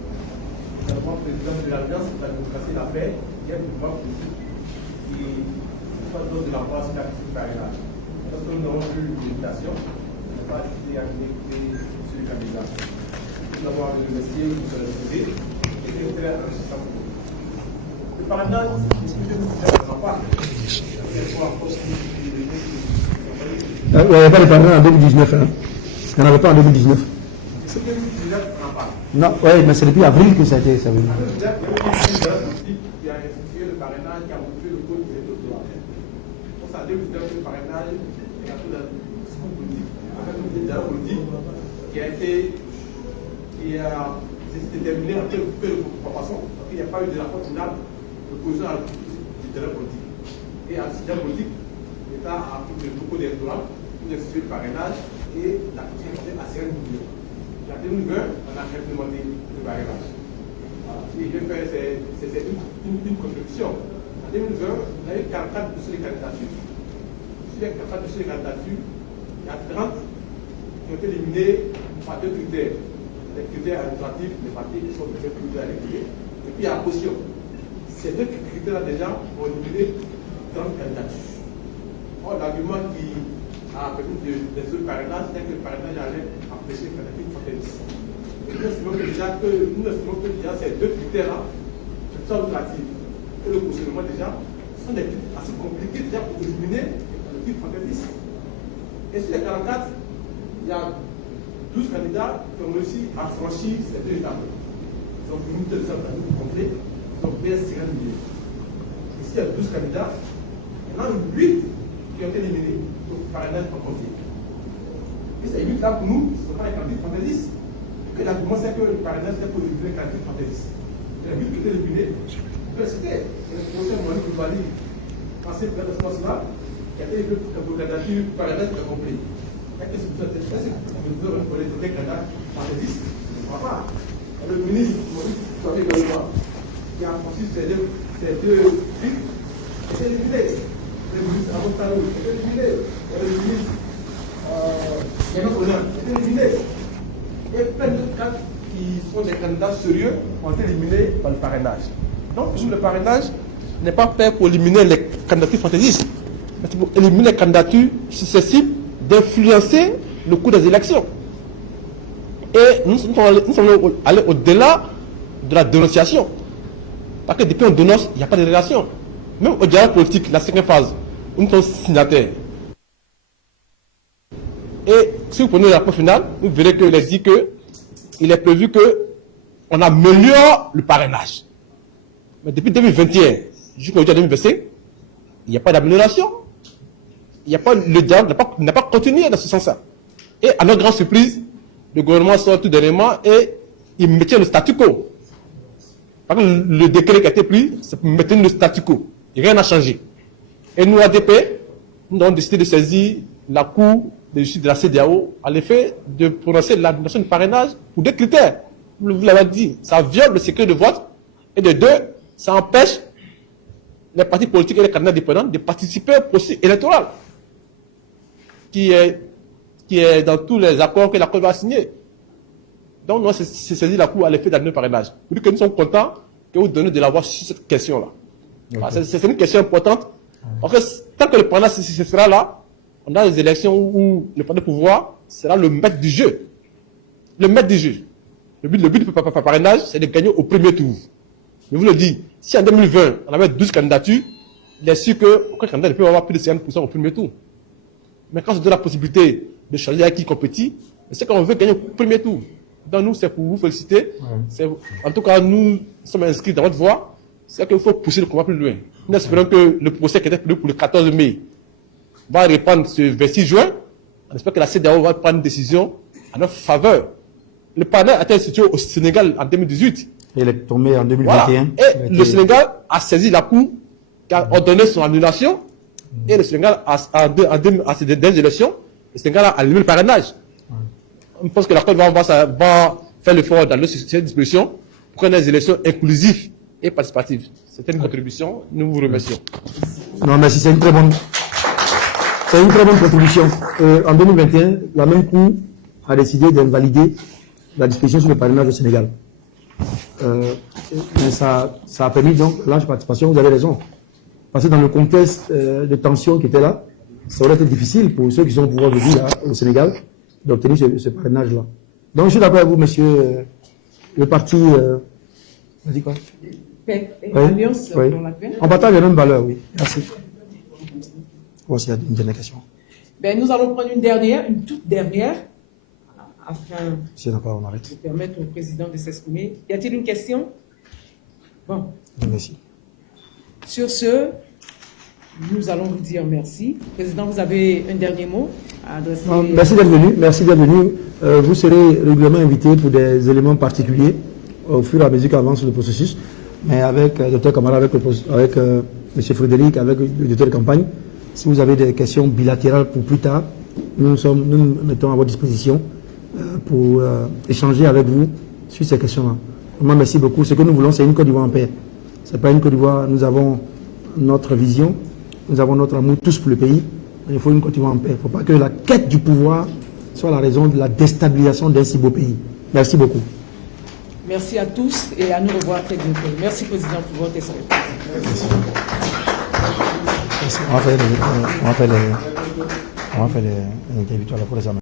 également président de l'Alliance de la démocratie et la paix, qui est le mouvement politique qui soit d'autres de la place qui a été parrainage. Parce que nous avons eu une invitation, on n'a pas été à écouter sur les candidats. Nous avons remercié M. le député, qui était très enrichissant. Le parrainage, c'est une pas. Il n'y avait pas de parrainage en 2019. Hein. Il n'y en avait pas en 2019. Non, oui, mais c'est depuis avril que ça a été. Ça veut dire. Qui a institué le parrainage, qui a modifié le code électoral. Pour ça, 2019, le parrainage est un peu de discours politique, avec un dialogue politique qui a été déterminé en termes de proportion, parce qu'il n'y a pas eu de rapport final de position du dialogue politique. Et à ce dialogue politique, l'État a pris le code électoral pour instituer le parrainage et la constitution à 5 millions. En 2020, on a implémenté le parrainage. Et je fais, c'est une contribution. En 2020, on a eu 44 dossiers de candidature. Sur les 44 dossiers de candidature, il y a 30 qui ont été éliminés par 2 critères. Les critères administratifs, les partis qui sont déjà plus à l'équilibre. Et puis il y a la caution. Ces 2 critères-là déjà ont éliminé 30 candidatures. Or, l'argument qui a permis de le parrainage, c'est que le parrainage allait empêcher les candidatures fantaisistes. Et nous estimons que déjà ces 2 critères-là sont lucratifs. Et le cautionnement déjà sont des critères assez compliqués déjà pour éliminer les candidatures fantaisistes. Et sur les 44, il y a 12 candidats qui ont réussi à franchir ces 2 étapes. Ils ont fini 2 étapes complet, ils ont payé 50 millions. Ici, il y a 12 candidats, il y en a 8 qui ont été éliminés pour le parrainage en complet. Et ces 8 là, pour nous, ce ne sont pas les candidats fantaisistes. Et l'argument, c'est que le parrainage était pour éliminer les candidats fantaisistes. Les 8 qui étaient éliminés, c'était le professeur Manu Koulibaly, ancien président de l'Assemblée nationale, qui a été élu pour candidature parrainage complet. Le ministre Maurice qui a franchi ces 2 trucs est éliminé. Le ministre Avotalo est éliminé. Le ministre Yannick Onan est éliminé. Et plein d'autres cas qui sont des candidats sérieux ont été éliminés par le parrainage. Donc, le parrainage n'est pas fait pour éliminer les candidatures fantaisistes, mais c'est pour éliminer les candidatures susceptibles d'influencer le cours des élections. Et nous sommes allés au-delà de la dénonciation. Parce que depuis on dénonce, il n'y a pas de relation. Même au dialogue politique, la 5e phase, nous sommes signataires. Et si vous prenez le rapport final, vous verrez qu'il est dit qu'il est prévu qu'on améliore le parrainage. Mais depuis 2021 jusqu'au 2025, il n'y a pas d'amélioration. Le dialogue n'a pas continué dans ce sens-là. Et à notre grande surprise, le gouvernement sort tout dernièrement et il maintient le statu quo. Parce que le décret qui a été pris, c'est pour maintenir le statu quo. Et rien n'a changé. Et nous, ADP, nous avons décidé de saisir la Cour de justice de la CEDEAO à l'effet de prononcer l'annulation du parrainage pour 2 critères. Vous l'avez dit, ça viole le secret de vote. Et de 2, ça empêche les partis politiques et les candidats dépendants de participer au processus électoral qui est dans tous les accords que la Cour va signer. Donc, nous, c'est saisi la Cour à l'effet d'annuler le parrainage. Pour dire que nous sommes contents que vous donnez de la voix sur cette question-là. Okay. C'est une question importante. Parce que tant que le parrainage sera là, on a des élections où le parti de pouvoir sera le maître du jeu. Le maître du jeu. Le but du parrainage, c'est de gagner au premier tour. Je vous le dis, si en 2020, on avait 12 candidatures, il est sûr qu'aucun candidat ne peut avoir plus de 50% au premier tour. Mais quand on se donne la possibilité de choisir avec qui compétit, c'est qu'on veut gagner au premier tour. Donc nous, c'est pour vous féliciter. En tout cas, nous sommes inscrits dans votre voie. C'est qu'il faut pousser le combat plus loin. Nous espérons que le procès qui était prévu pour le 14 mai va reprendre ce 26 juin. On espère que la CEDEAO va prendre une décision à notre faveur. Le parrainage a été institué au Sénégal en 2018. Et il est tombé en 2021. Voilà. Et le Sénégal a saisi la Cour qui a ordonné son annulation. Et le Sénégal, à ces dernières élections, le Sénégal a annulé le parrainage. Je pense que la Cour va faire l'effort dans cette disposition pour qu'on ait des élections inclusives et participative. C'était une contribution. Nous vous remercions. Non, merci, c'est une très bonne contribution. En 2021, la même Cour a décidé d'invalider la disposition sur le parrainage au Sénégal. Mais ça a permis donc large participation, vous avez raison. Parce que dans le contexte de tension qui était là, ça aurait été difficile pour ceux qui sont au pouvoir aujourd'hui au Sénégal d'obtenir ce parrainage-là. Donc je suis d'accord avec vous, monsieur, le parti... on dit quoi? Alliance Oui. pour la paix. On partage les mêmes valeurs, oui. Merci. Voici une dernière question. Ben, nous allons prendre une toute dernière, afin Si d'accord, on arrête. de permettre au président de s'exprimer. Y a-t-il une question? Bon. Merci. Sur ce, nous allons vous dire merci. Président, vous avez un dernier mot à adresser? Non, merci d'être venu. Merci d'être venu. Vous serez régulièrement invité pour des éléments particuliers au fur et à mesure qu'avance le processus. Mais avec le docteur Camara, avec M. Frédéric, avec le directeur de campagne, si vous avez des questions bilatérales pour plus tard, nous nous mettons à votre disposition pour échanger avec vous sur ces questions-là. Vraiment, merci beaucoup. Ce que nous voulons, c'est une Côte d'Ivoire en paix. Ce n'est pas une Côte d'Ivoire. Nous avons notre vision, nous avons notre amour tous pour le pays. Il faut une Côte d'Ivoire en paix. Il ne faut pas que la quête du pouvoir soit la raison de la déstabilisation d'un si beau pays. Merci beaucoup. Merci à tous et à nous revoir très bientôt. Merci, Président, pour votre espace. Merci. On va faire les interviews pour les amis.